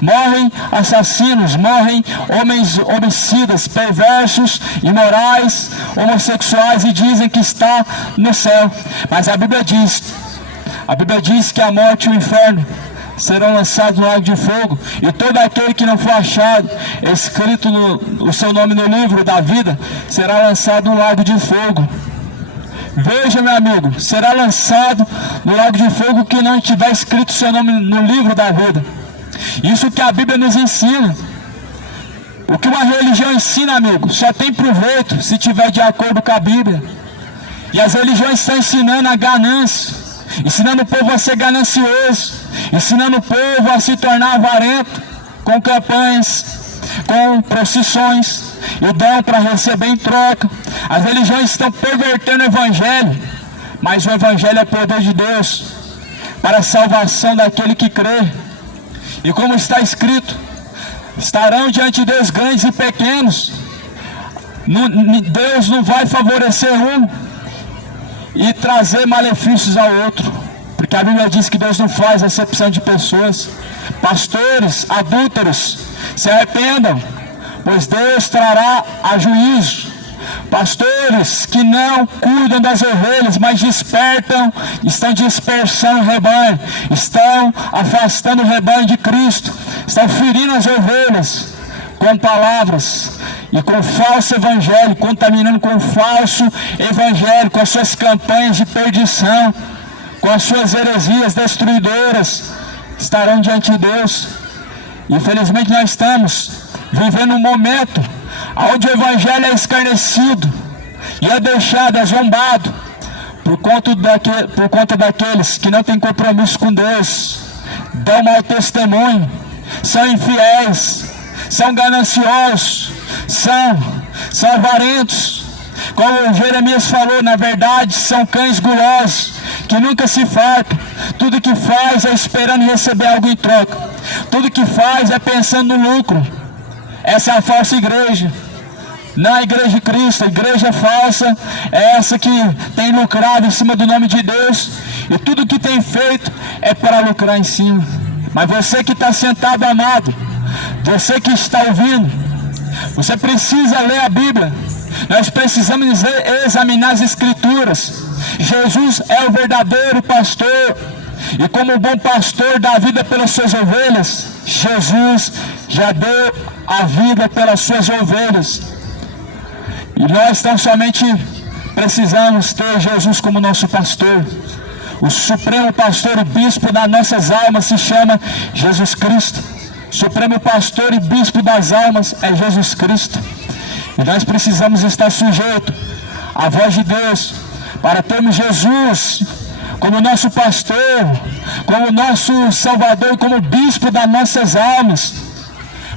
Morrem assassinos, morrem homens homicidas, perversos, imorais, homossexuais, e dizem que está no céu. Mas a Bíblia diz que a morte e o inferno serão lançados no lago de fogo, e todo aquele que não for achado escrito o seu nome no livro da vida será lançado no lago de fogo. Veja, meu amigo, será lançado no lago de fogo que não tiver escrito o seu nome no livro da vida. Isso que a Bíblia nos ensina. O que uma religião ensina, amigo, só tem proveito se estiver de acordo com a Bíblia. E as religiões estão ensinando a ganância, ensinando o povo a ser ganancioso, ensinando o povo a se tornar avarento, com campanhas, com procissões, e dão para receber em troca. As religiões estão pervertendo o Evangelho, mas o Evangelho é poder de Deus para a salvação daquele que crê. E como está escrito: estarão diante de Deus grandes e pequenos. Deus não vai favorecer um e trazer malefícios ao outro, porque a Bíblia diz que Deus não faz acepção de pessoas. Pastores adúlteros, se arrependam, pois Deus trará a juízo. Pastores que não cuidam das ovelhas, mas estão dispersando o rebanho, estão afastando o rebanho de Cristo, estão ferindo as ovelhas com palavras e com falso evangelho, contaminando com falso evangelho, com as suas campanhas de perdição, com as suas heresias destruidoras, estarão diante de Deus. Infelizmente nós estamos vivendo um momento onde o Evangelho é escarnecido e é deixado, é zombado, por conta daqueles que não têm compromisso com Deus, dão mau testemunho, são infiéis, são gananciosos, são avarentos. Como Jeremias falou, na verdade são cães gulosos, que nunca se fartam. Tudo que faz é esperando receber algo em troca, tudo que faz é pensando no lucro. Essa é a falsa igreja. Na igreja de Cristo, a igreja falsa é essa que tem lucrado em cima do nome de Deus, e tudo que tem feito é para lucrar em cima. Mas você que está sentado, amado, você que está ouvindo, Você precisa ler a Bíblia. Nós precisamos examinar as Escrituras. Jesus é o verdadeiro pastor. E como bom pastor dá a vida pelas suas ovelhas, Jesus já deu a vida pelas suas ovelhas. E nós tão somente precisamos ter Jesus como nosso pastor. O supremo pastor e bispo das nossas almas se chama Jesus Cristo. O supremo pastor e bispo das almas é Jesus Cristo. E nós precisamos estar sujeitos à voz de Deus para termos Jesus como nosso pastor, como nosso Salvador e como bispo das nossas almas.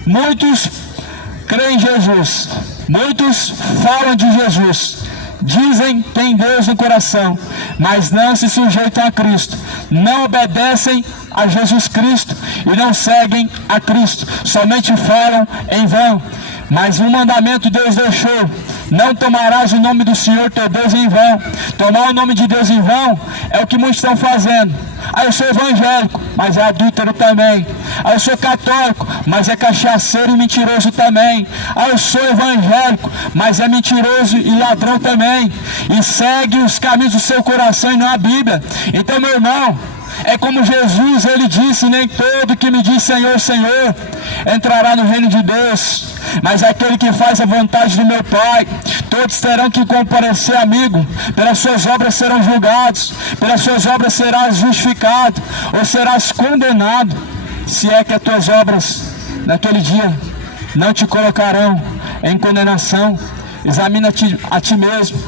Muitos creem em Jesus, muitos falam de Jesus, dizem que tem Deus no coração, mas não se sujeitam a Cristo, não obedecem a Jesus Cristo e não seguem a Cristo, somente falam em vão. Mas um mandamento Deus deixou: não tomarás o nome do Senhor teu Deus em vão. Tomar o nome de Deus em vão é o que muitos estão fazendo. Eu sou evangélico, mas é adúltero também. Eu sou católico, mas é cachaceiro e mentiroso também. Eu sou evangélico, mas é mentiroso e ladrão também. E segue os caminhos do seu coração e não a Bíblia. Então, meu irmão, é como Jesus, ele disse: nem todo que me diz Senhor, Senhor entrará no reino de Deus, mas aquele que faz a vontade do meu Pai. Todos terão que comparecer, amigo. Pelas suas obras serão julgados, pelas suas obras serás justificado ou serás condenado, se é que as tuas obras naquele dia não te colocarão em condenação. Examina a ti mesmo,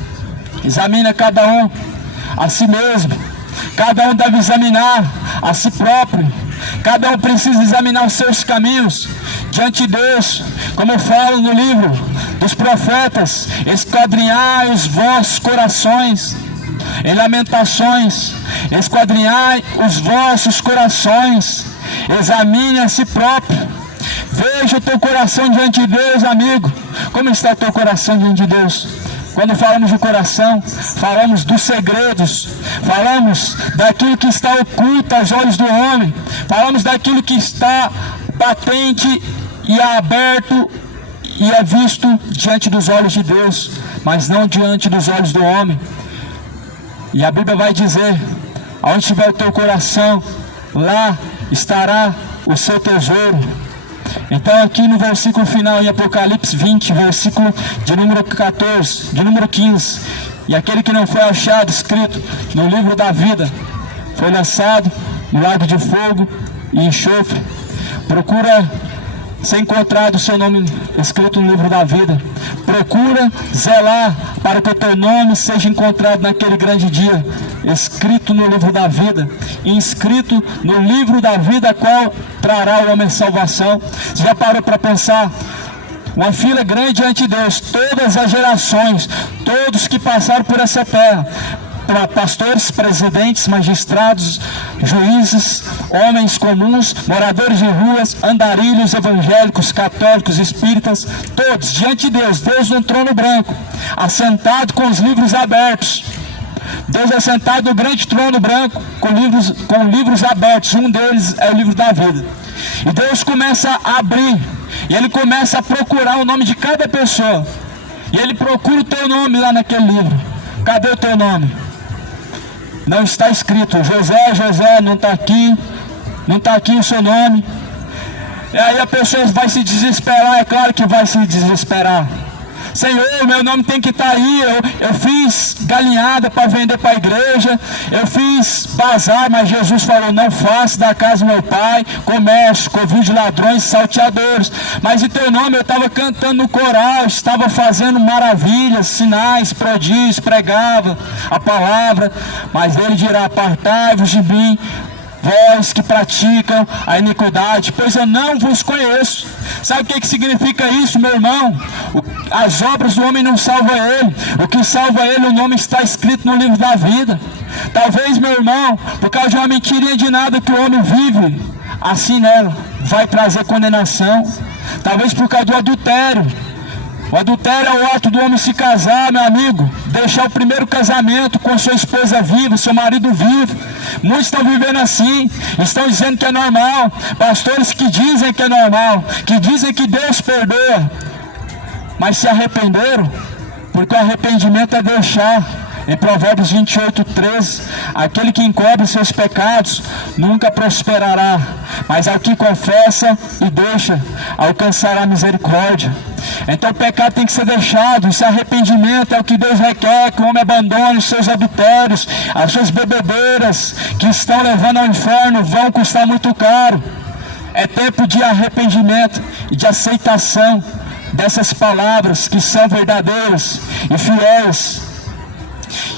examina cada um a si mesmo. Cada um deve examinar a si próprio. Cada um precisa examinar os seus caminhos diante de Deus. Como eu falo no livro dos profetas: esquadrinhai os vossos corações. Em Lamentações: esquadrinhai os vossos corações. Examine a si próprio. Veja o teu coração diante de Deus, amigo. Como está o teu coração diante de Deus? Quando falamos de coração, falamos dos segredos, falamos daquilo que está oculto aos olhos do homem, falamos daquilo que está patente e é aberto e é visto diante dos olhos de Deus, mas não diante dos olhos do homem. E a Bíblia vai dizer: aonde estiver o teu coração, lá estará o seu tesouro. Então aqui no versículo final, em Apocalipse 20, versículo de número 14, de número 15: e aquele que não foi achado escrito no livro da vida foi lançado no lago de fogo e enxofre. Procura ser encontrado o seu nome escrito no livro da vida. Procura zelar para que o teu nome seja encontrado naquele grande dia, escrito no livro da vida, inscrito no livro da vida, qual trará o homem a salvação. Você já parou para pensar? Uma fila grande diante de Deus, todas as gerações, todos que passaram por essa terra, para pastores, presidentes, magistrados, juízes, homens comuns, moradores de ruas, andarilhos, evangélicos, católicos, espíritas, todos diante de Deus, Deus no trono branco, assentado com os livros abertos. Deus é sentado no grande trono branco com livros abertos. Um deles é o livro da vida. E Deus começa a abrir, e Ele começa a procurar o nome de cada pessoa. E Ele procura o teu nome lá naquele livro. Cadê o teu nome? Não está escrito. José, José, não está aqui. Não está aqui o seu nome. E aí a pessoa vai se desesperar. É claro que vai se desesperar. Senhor, meu nome tem que estar aí. Eu fiz galinhada para vender para a igreja, eu fiz bazar, mas Jesus falou: não faça da casa do meu pai comércio, covil de ladrões e salteadores. Mas em teu nome eu estava cantando no coral, estava fazendo maravilhas, sinais, prodígios, pregava a palavra. Mas ele dirá: apartai-vos de mim, vós que praticam a iniquidade, pois eu não vos conheço. Sabe o que significa isso, meu irmão? As obras do homem não salvam ele. O que salva ele, o nome está escrito no livro da vida. Talvez, meu irmão, por causa de uma mentirinha de nada que o homem vive, assim nela, vai trazer condenação. Talvez por causa do adultério. O adultério é o ato do homem se casar, meu amigo, deixar o primeiro casamento com sua esposa viva, seu marido vivo. Muitos estão vivendo assim, estão dizendo que é normal. Pastores que dizem que é normal, que dizem que Deus perdoa. mas se arrependeram, porque o arrependimento é deixar. Em Provérbios 28:13, aquele que encobre seus pecados nunca prosperará, mas ao que confessa e deixa, alcançará misericórdia. Então o pecado tem que ser deixado, esse arrependimento é o que Deus requer, que o homem abandone os seus adultérios, as suas bebedeiras, que estão levando ao inferno, vão custar muito caro. É tempo de arrependimento e de aceitação dessas palavras que são verdadeiras e fiéis.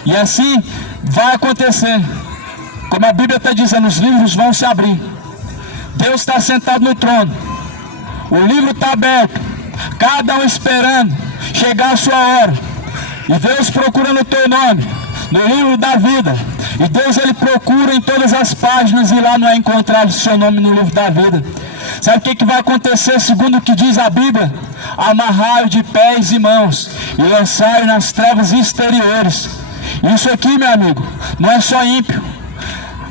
E assim vai acontecer, como a Bíblia está dizendo, os livros vão se abrir. Deus está sentado no trono, o livro está aberto, cada um esperando chegar a sua hora, e Deus procurando o teu nome no livro da vida. E Deus, ele procura em todas as páginas, e lá não é encontrado o seu nome no livro da vida. Sabe o que vai acontecer segundo o que diz a Bíblia? Amarrai-o de pés e mãos e lançai-o nas trevas exteriores. Isso aqui, meu amigo, não é só ímpio.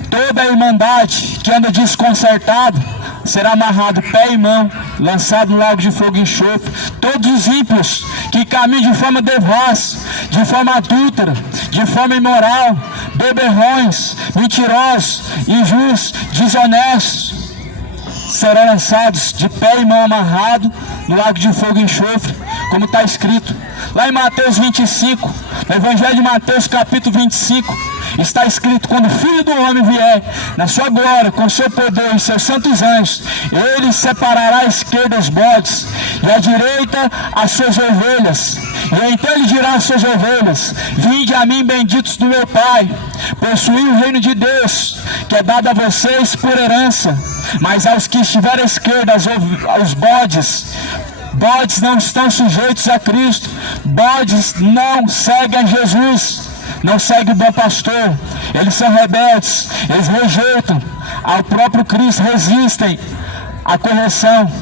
Toda a irmandade que anda desconcertado será amarrado pé e mão, lançado no lago de fogo e enxofre. Todos os ímpios que caminham de forma devassa, de forma adúltera, de forma imoral, beberrões, mentirosos, injustos, desonestos, serão lançados de pé e mão amarrado no lago de fogo e enxofre, como está escrito lá em Mateus 25, no Evangelho de Mateus capítulo 25, está escrito: quando o Filho do Homem vier na sua glória, com seu poder e seus santos anjos, ele separará à esquerda os bodes e à direita as suas ovelhas. E então ele dirá às suas ovelhas: vinde a mim, benditos do meu Pai, possuí o reino de Deus, que é dado a vocês por herança. Mas aos que estiverem à esquerda, aos bodes não estão sujeitos a Cristo, bodes não seguem a Jesus, não seguem o bom pastor, eles são rebeldes, eles rejeitam ao próprio Cristo, resistem à correção,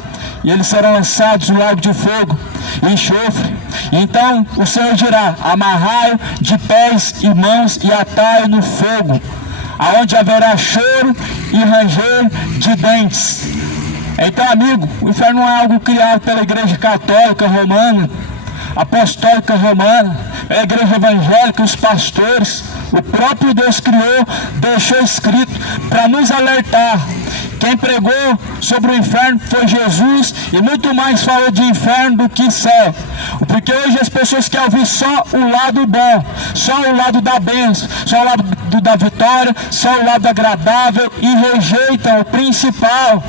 e eles serão lançados no lago de fogo e enxofre. Então o Senhor dirá: amarrai-o de pés e mãos e atai-o no fogo, aonde haverá choro e ranger de dentes. Então, amigo, o inferno não é algo criado pela Igreja Católica Romana, Apostólica Romana, a Igreja Evangélica, os pastores. O próprio Deus criou, deixou escrito para nos alertar. Quem pregou sobre o inferno foi Jesus, e muito mais falou de inferno do que céu. Porque hoje as pessoas querem ouvir só o lado bom, só o lado da bênção, só o lado da vitória, só o lado agradável, e rejeitam o principal,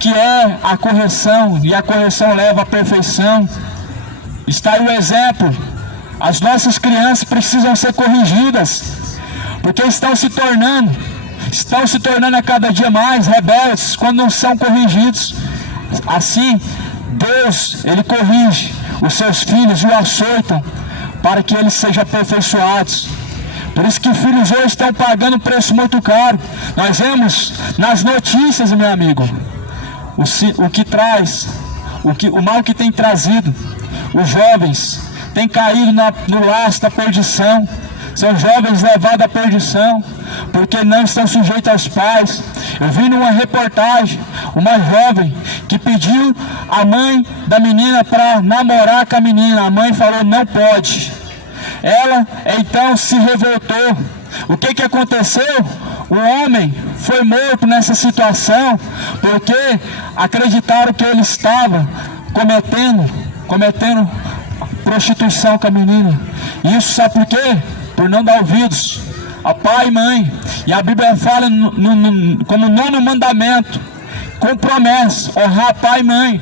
que é a correção, e a correção leva à perfeição. Está aí o exemplo. As nossas crianças precisam ser corrigidas, porque estão se tornando a cada dia mais rebeldes quando não são corrigidos. Assim, Deus, ele corrige os seus filhos e o açoitam para que eles sejam aperfeiçoados. Por isso que os filhos hoje estão pagando um preço muito caro. Nós vemos nas notícias, meu amigo, o mal que tem trazido. Os jovens têm caído no laço da perdição. São jovens levados à perdição porque não estão sujeitos aos pais. Eu vi numa reportagem uma jovem que pediu a mãe da menina para namorar com a menina. A mãe falou: não pode. Ela então se revoltou. O que aconteceu? O homem foi morto nessa situação porque acreditaram que ele estava cometendo prostituição com a menina. Isso sabe por quê? Por não dar ouvidos ao pai e mãe. E a Bíblia fala como nono mandamento, com promessa: honrar pai e mãe.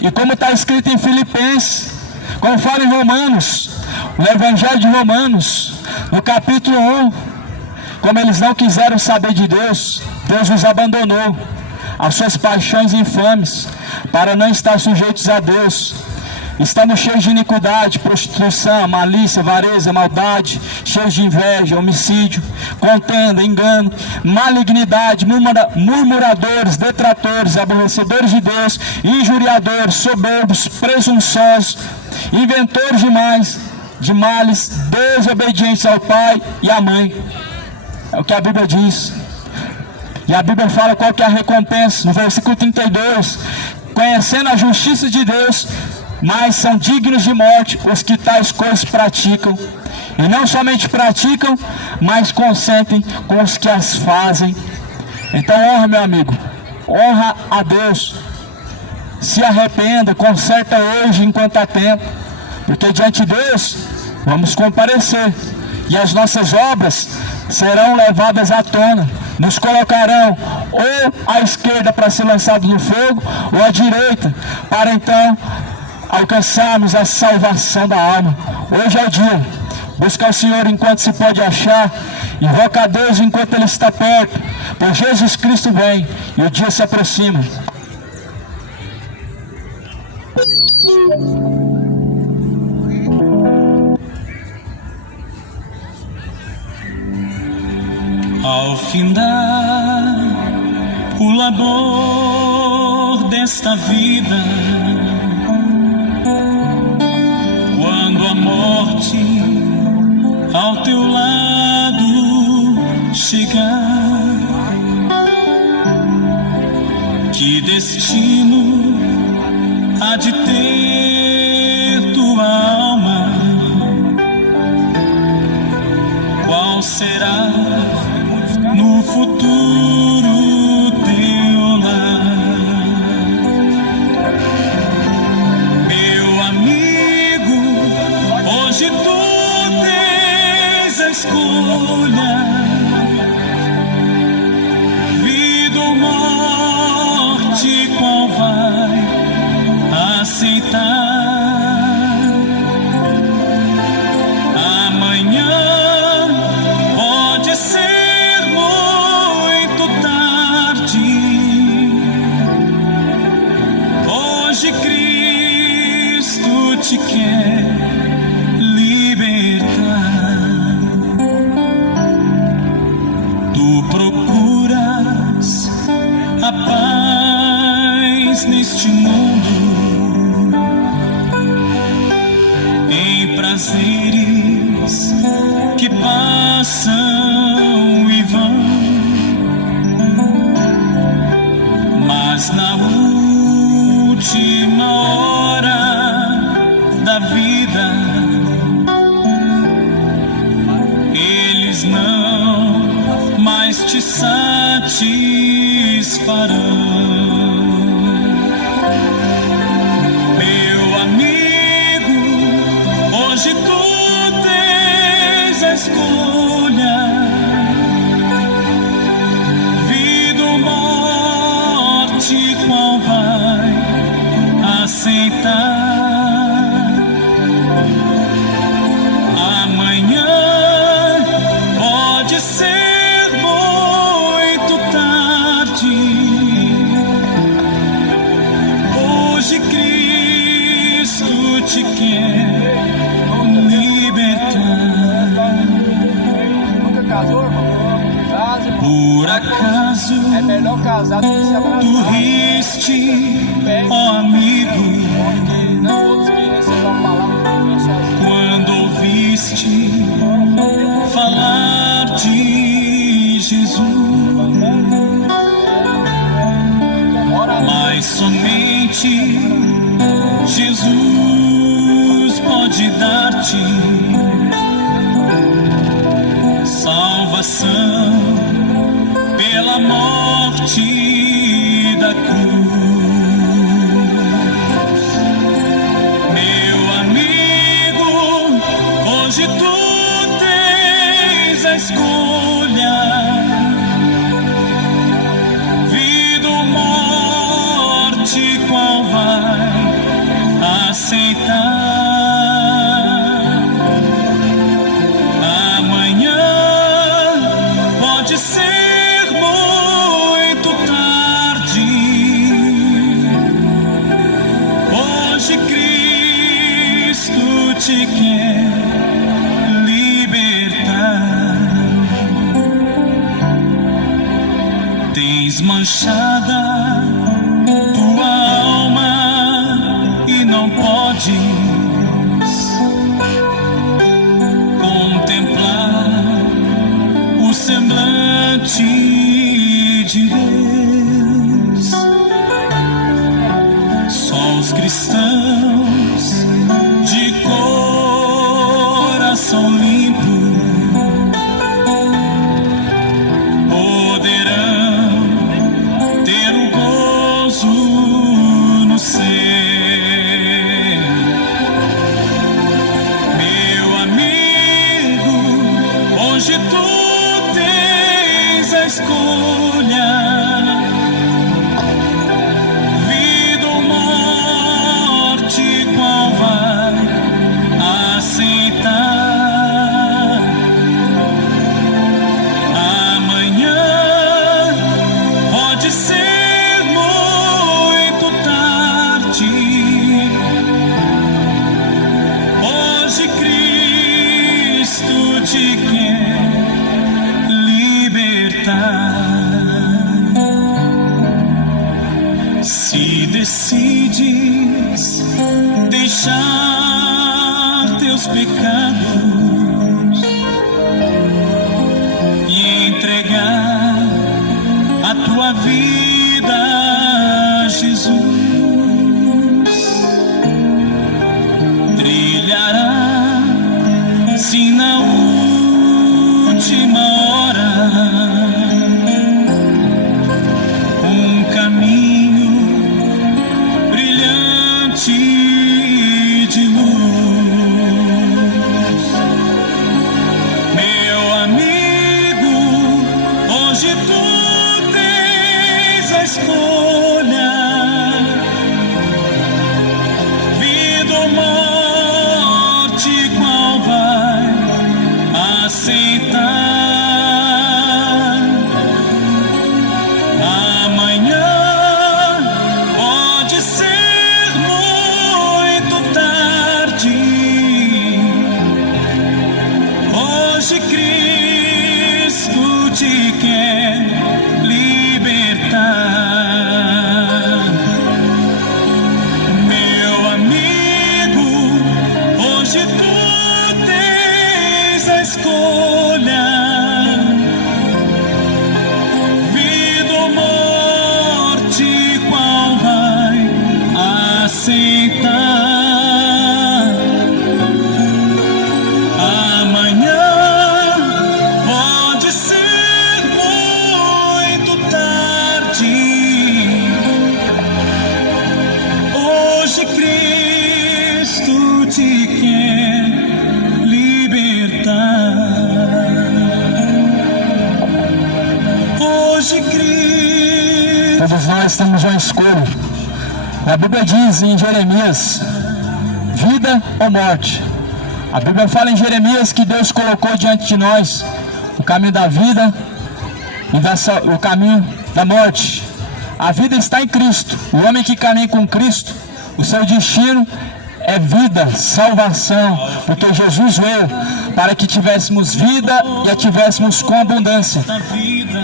E como está escrito em Filipenses, como fala em Romanos, no Evangelho de Romanos, no capítulo 1, como eles não quiseram saber de Deus, Deus os abandonou às suas paixões infames, para não estar sujeitos a Deus. Estamos cheios de iniquidade, prostituição, malícia, avareza, maldade, cheios de inveja, homicídio, contenda, engano, malignidade, murmuradores, detratores, aborrecedores de Deus, injuriadores, soberbos, presunçosos, inventores de males, desobedientes ao pai e à mãe. É o que a Bíblia diz. E a Bíblia fala qual que é a recompensa. No versículo 32, conhecendo a justiça de Deus, mas são dignos de morte os que tais coisas praticam. E não somente praticam, mas consentem com os que as fazem. Então honra, meu amigo, honra a Deus. Se arrependa, conserta hoje enquanto há tempo, porque diante de Deus vamos comparecer, e as nossas obras serão levadas à tona, nos colocarão ou à esquerda para ser lançado no fogo, ou à direita, para então alcançarmos a salvação da alma. Hoje é o dia, busca o Senhor enquanto se pode achar, invoca a Deus enquanto Ele está perto, pois Jesus Cristo vem e o dia se aproxima. Ao findar o labor desta vida, quando a morte ao teu lado chegar, que destino há de ter tua alma? Qual será no futuro teu lar? Meu amigo, hoje tu tens a escolha, vida ou morte, qual vai aceitar? Amanhã pode ser muito tarde. Hoje Cristo te quer libertar. Tu procuras a paz neste mundo, em prazeres que passam e vão, mas na última hora da vida eles não mais te satisfarão. Meu amigo, hoje tu tens a escolha, vida ou morte, qual vai aceitar? Amanhã pode ser muito tarde. Hoje Cristo te quer libertar. Nunca casou, irmão? Case, Por acaso é melhor casar do que se abraçar. tu riste, ó amigo, Porque não é todos que recebem a palavra que vem sozinho. quando ouviste falar de Jesus, mas somente Jesus pode dar-te salvação pela morte da cruz. Meu amigo, hoje tu tens a escolha, vida ou morte, qual vai aceitar? Amanhã pode ser muito tarde. Hoje Cristo te quer libertar. Tens manchada tua alma e não podes contemplar o semblante de Deus. Só os cristãos tua vida, Jesus, trilhará, se na última hora, um caminho brilhante de luz. Meu amigo, hoje tu tens a escolha, vida ou morte, qual vai aceitar? Amanhã pode ser muito tarde. Hoje Cristo te quer libertar. Meu amigo, hoje tu tens a escolha, vida ou morte, qual vai aceitar? Amanhã pode ser muito tarde. Hoje Cristo te quer libertar. Hoje Cristo. Todos nós temos uma escolha. A Bíblia diz em Jeremias: vida ou morte. A Bíblia fala em Jeremias que Deus colocou diante de nós o caminho da vida e o caminho da morte. A vida está em Cristo. O homem que caminha com Cristo, o seu destino é vida, salvação, porque Jesus veio para que tivéssemos vida e a tivéssemos com abundância. Da vida,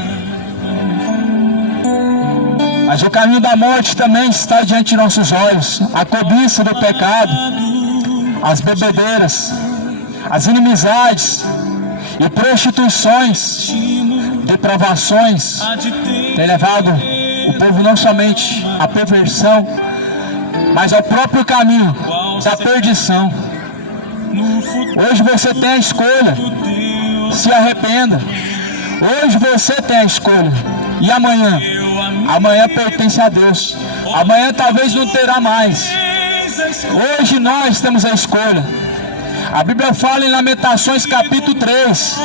Mas o caminho da morte também está diante de nossos olhos. A cobiça do pecado, as bebedeiras, as inimizades e prostituições, depravações, há de ter tem levado o povo não somente à perversão, mas ao próprio caminho da perdição. no futuro. Hoje você tem a escolha, se arrependa. Hoje você tem a escolha. E amanhã? Amanhã pertence a Deus. Amanhã talvez não terá mais. Hoje nós temos a escolha. A Bíblia fala em Lamentações capítulo 3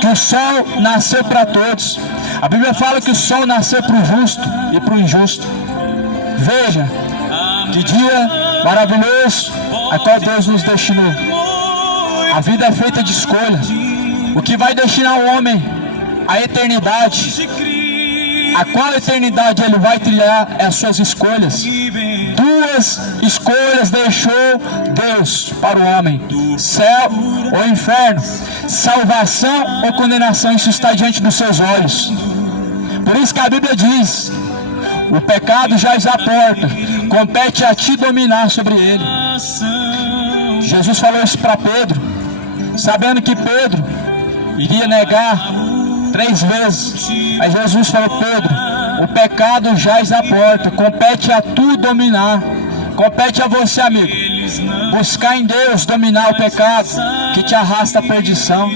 que o sol nasceu para todos. A Bíblia fala que o sol nasceu para o justo e para o injusto. Veja que dia maravilhoso a qual Deus nos destinou. A vida é feita de escolha. O que vai destinar o homem à eternidade, a qual eternidade ele vai trilhar, é as suas escolhas. Duas escolhas deixou Deus para o homem: céu ou inferno, salvação ou condenação. Isso está diante dos seus olhos. Por isso que a Bíblia diz: o pecado jaz à porta, compete a ti dominar sobre ele. Jesus falou isso para Pedro, sabendo que Pedro iria negar 3 vezes. Mas Jesus falou: Pedro, o pecado jaz à porta, compete a tu dominar. Compete a você, amigo, buscar em Deus dominar o pecado que te arrasta à perdição.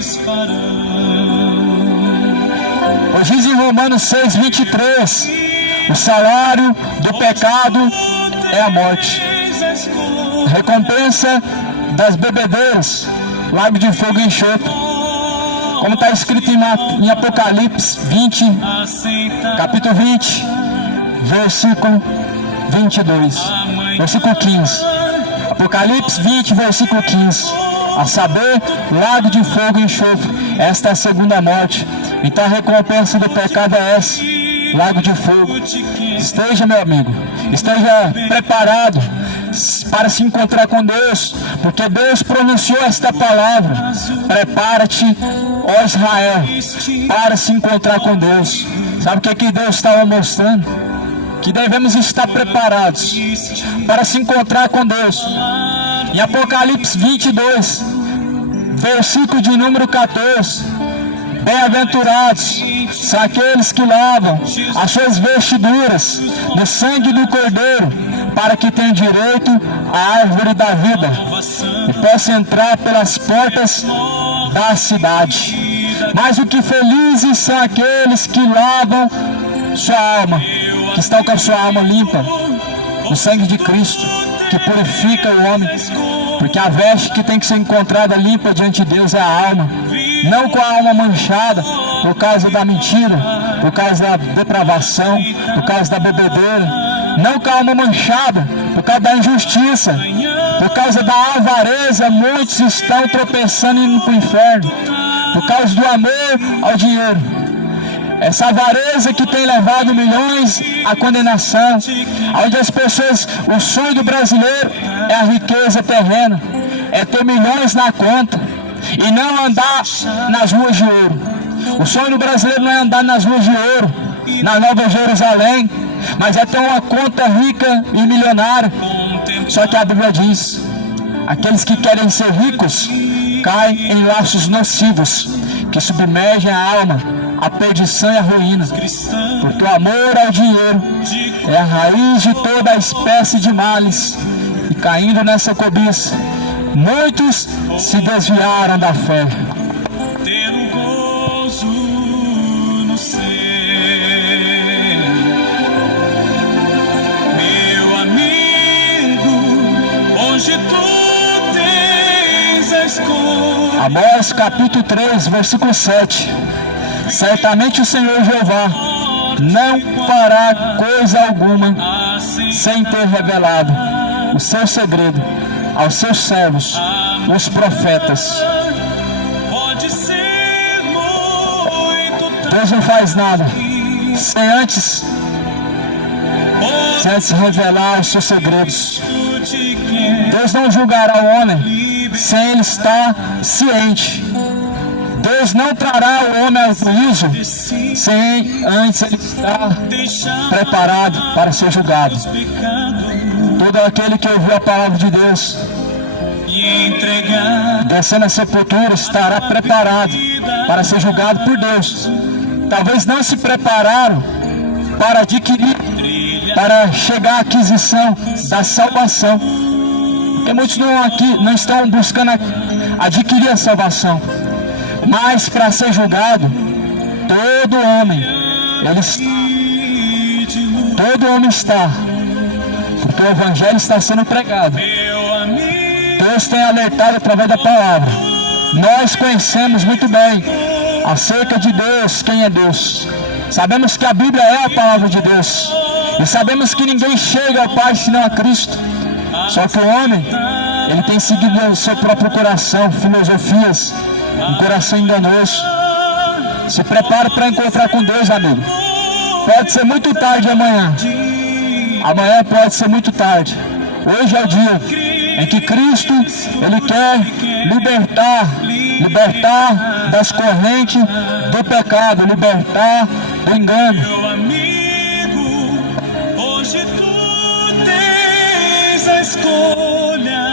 Pois diz em Romanos 6:23: o salário do pecado é a morte. A recompensa das bebedeiras, lago de fogo e enxofre. Como está escrito em Apocalipse 20, capítulo 20, versículo 22, versículo 15. Apocalipse 20, versículo 15. A saber, lago de fogo e enxofre. Esta é a segunda morte. Então a recompensa do pecado é essa: lago de fogo. Esteja, meu amigo, esteja preparado para se encontrar com Deus, porque Deus pronunciou esta palavra: prepara-te, ó Israel, para se encontrar com Deus. Sabe o que Deus estava mostrando? Que devemos estar preparados para se encontrar com Deus. Em Apocalipse 22, versículo de número 14, Bem-aventurados são aqueles que lavam as suas vestiduras no sangue do Cordeiro, para que tenham direito à árvore da vida e possam entrar pelas portas da cidade. Mas o que felizes são aqueles que lavam sua alma, que estão com a sua alma limpa no sangue de Cristo, que purifica o homem, porque a veste que tem que ser encontrada limpa diante de Deus é a alma, não com a alma manchada por causa da mentira, por causa da depravação, por causa da bebedeira, não com a alma manchada por causa da injustiça, por causa da avareza. Muitos estão tropeçando e indo para o inferno por causa do amor ao dinheiro. Essa avareza que tem levado milhões à condenação, onde as pessoas, o sonho do brasileiro é a riqueza terrena, é ter milhões na conta e não andar nas ruas de ouro. O sonho do brasileiro não é andar nas ruas de ouro, na Nova Jerusalém, mas é ter uma conta rica e milionária. Só que a Bíblia diz: aqueles que querem ser ricos caem em laços nocivos que submergem a alma à perdição e à ruína, porque o amor ao dinheiro é a raiz de toda a espécie de males, e caindo nessa cobiça, muitos se desviaram da fé. Ter o gozo no ser, meu amigo, hoje tu tens a escolha. Amós capítulo 3, versículo 7. Certamente o Senhor Jeová não fará coisa alguma sem ter revelado o seu segredo aos seus servos, os profetas. Pode ser muito Deus não faz nada sem antes revelar os seus segredos. tarde que Deus não julgará o homem sem ele estar ciente. Deus não trará o homem ao juízo sem antes ele estar preparado para ser julgado. Todo aquele que ouviu a palavra de Deus e entregar descendo a sepultura estará preparado para ser julgado por Deus. Talvez não se prepararam para adquirir, para chegar à aquisição da salvação. Porque muitos não estão buscando adquirir a salvação, mas para ser julgado, todo homem está, porque o Evangelho está sendo pregado. meu amigo. Deus tem alertado através da palavra. Nós conhecemos muito bem acerca de Deus, quem é Deus. Sabemos que a Bíblia é a palavra de Deus. E sabemos que ninguém chega ao Pai senão a Cristo. Só que o homem, ele tem seguido o seu próprio coração, filosofias, um coração enganoso. Se prepare para encontrar com Deus, amigo. Pode ser muito tarde amanhã. Amanhã pode ser muito tarde. Hoje é o dia em que Cristo, ele quer libertar das correntes do pecado, libertar do engano. Meu amigo, hoje tu tens a escolha.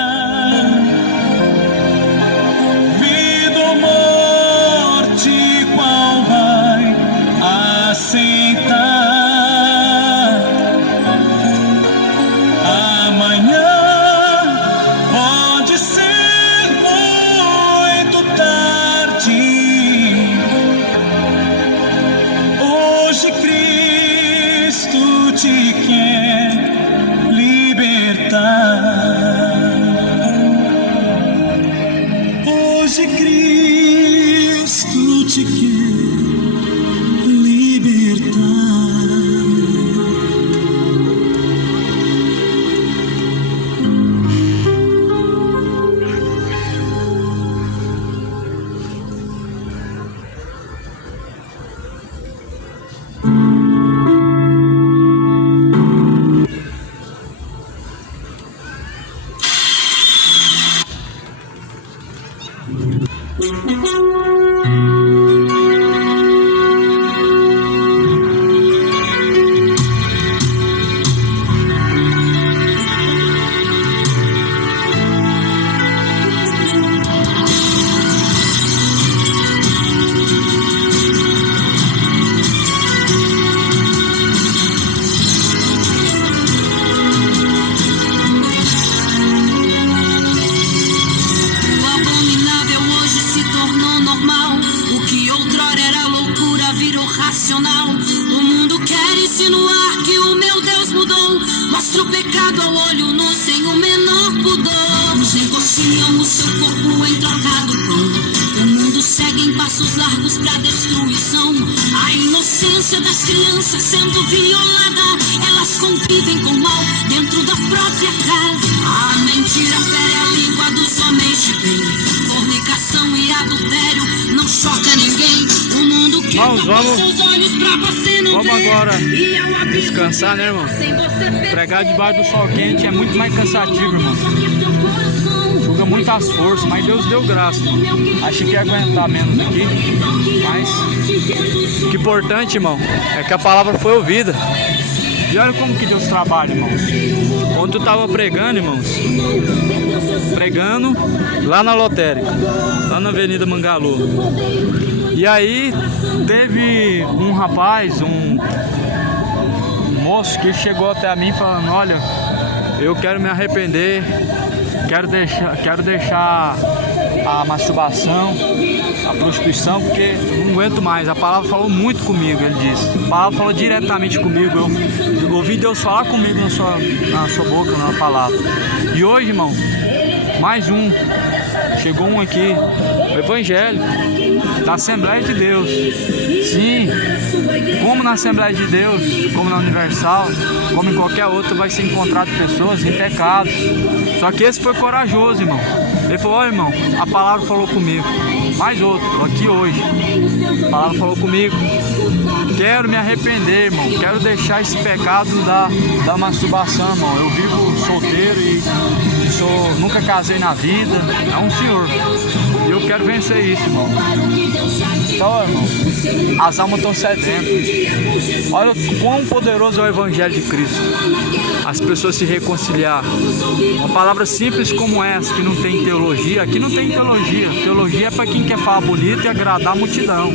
Vida ou morte, qual vai aceitar? Amanhã pode ser muito tarde. Hoje Cristo te quer libertar. Hoje Cristo te quer libertar. vivem com mal dentro da própria casa. A mentira fere a língua dos homens de bem. Fornicação e adultério não choca ninguém. O mundo quer tapar seus olhos pra você não ver. Vamos agora descansar, né, irmão? Pregar debaixo do sol quente é muito mais cansativo, irmão. Suga muitas forças, mas Deus deu graça, irmão. Achei que ia aguentar menos aqui, mas o que é importante, irmão, é que a palavra foi ouvida. E olha como que Deus trabalha, irmãos. Quando tu tava pregando, irmãos, pregando lá na lotérica, lá na Avenida Mangalô. E aí teve um rapaz, um moço que chegou até mim falando: olha, eu quero me arrepender, quero deixar a masturbação, a prostituição, porque não aguento mais. A palavra falou muito comigo, ele disse. A palavra falou diretamente comigo. Eu ouvi Deus falar comigo na sua boca, na palavra. E hoje, irmão, mais um. Chegou um aqui, o Evangelho da Assembleia de Deus. Sim, como na Assembleia de Deus, como na Universal, como em qualquer outra, vai ser encontrado pessoas em pecados. Só que esse foi corajoso, irmão. Ele falou: ó, irmão, a palavra falou comigo. Mais outro, aqui hoje, a palavra falou comigo. Quero me arrepender, irmão. Quero deixar esse pecado da masturbação, irmão. Eu vivo solteiro e nunca casei na vida. É um senhor. E eu quero vencer isso, irmão. Então, irmão, as almas estão sedentas. Olha o quão poderoso é o Evangelho de Cristo. As pessoas se reconciliar. Uma palavra simples como essa, que não tem teologia. Aqui não tem teologia. Teologia é para quem quer falar bonito e agradar a multidão.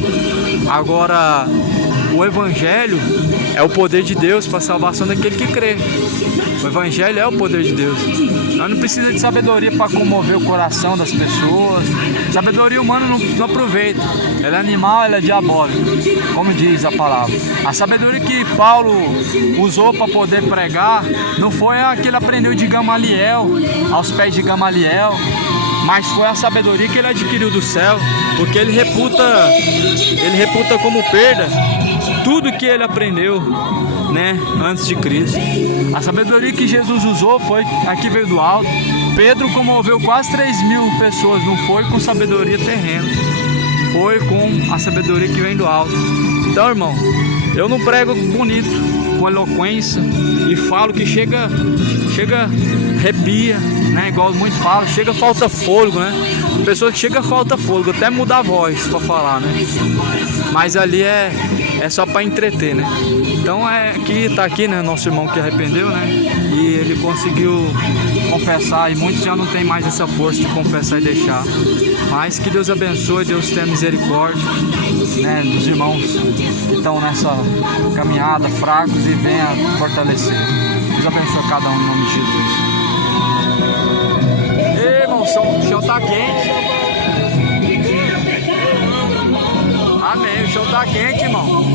Agora, o Evangelho é o poder de Deus para a salvação daquele que crê. O Evangelho é o poder de Deus. Nós não precisamos de sabedoria para comover o coração das pessoas. Sabedoria humana não aproveita. Ela é animal, ela é diabólica, como diz a palavra. A sabedoria que Paulo usou para poder pregar não foi a que ele aprendeu de Gamaliel, aos pés de Gamaliel, mas foi a sabedoria que ele adquiriu do céu, porque ele reputa como perda tudo que ele aprendeu, né, antes de Cristo. A sabedoria que Jesus usou foi a que veio do alto. Pedro comoveu quase 3.000 pessoas, não foi com sabedoria terrena, foi com a sabedoria que vem do alto. Então, irmão, eu não prego bonito, com eloquência, e falo que chega arrepia, né, igual muitos falam, chega falta fôlego, né? Pessoa que chega falta fôlego, até mudar a voz para falar, né? Mas ali é só para entreter, né? Então tá aqui, né, nosso irmão que arrependeu, né? E ele conseguiu confessar, e muitos já não tem mais essa força de confessar e deixar. Mas que Deus abençoe, Deus tenha misericórdia, né, dos irmãos que estão nessa caminhada, fracos, e venha fortalecer. Deus abençoe cada um em nome de Jesus. Ei, irmão, o chão tá quente. Amém, o chão tá quente, irmão.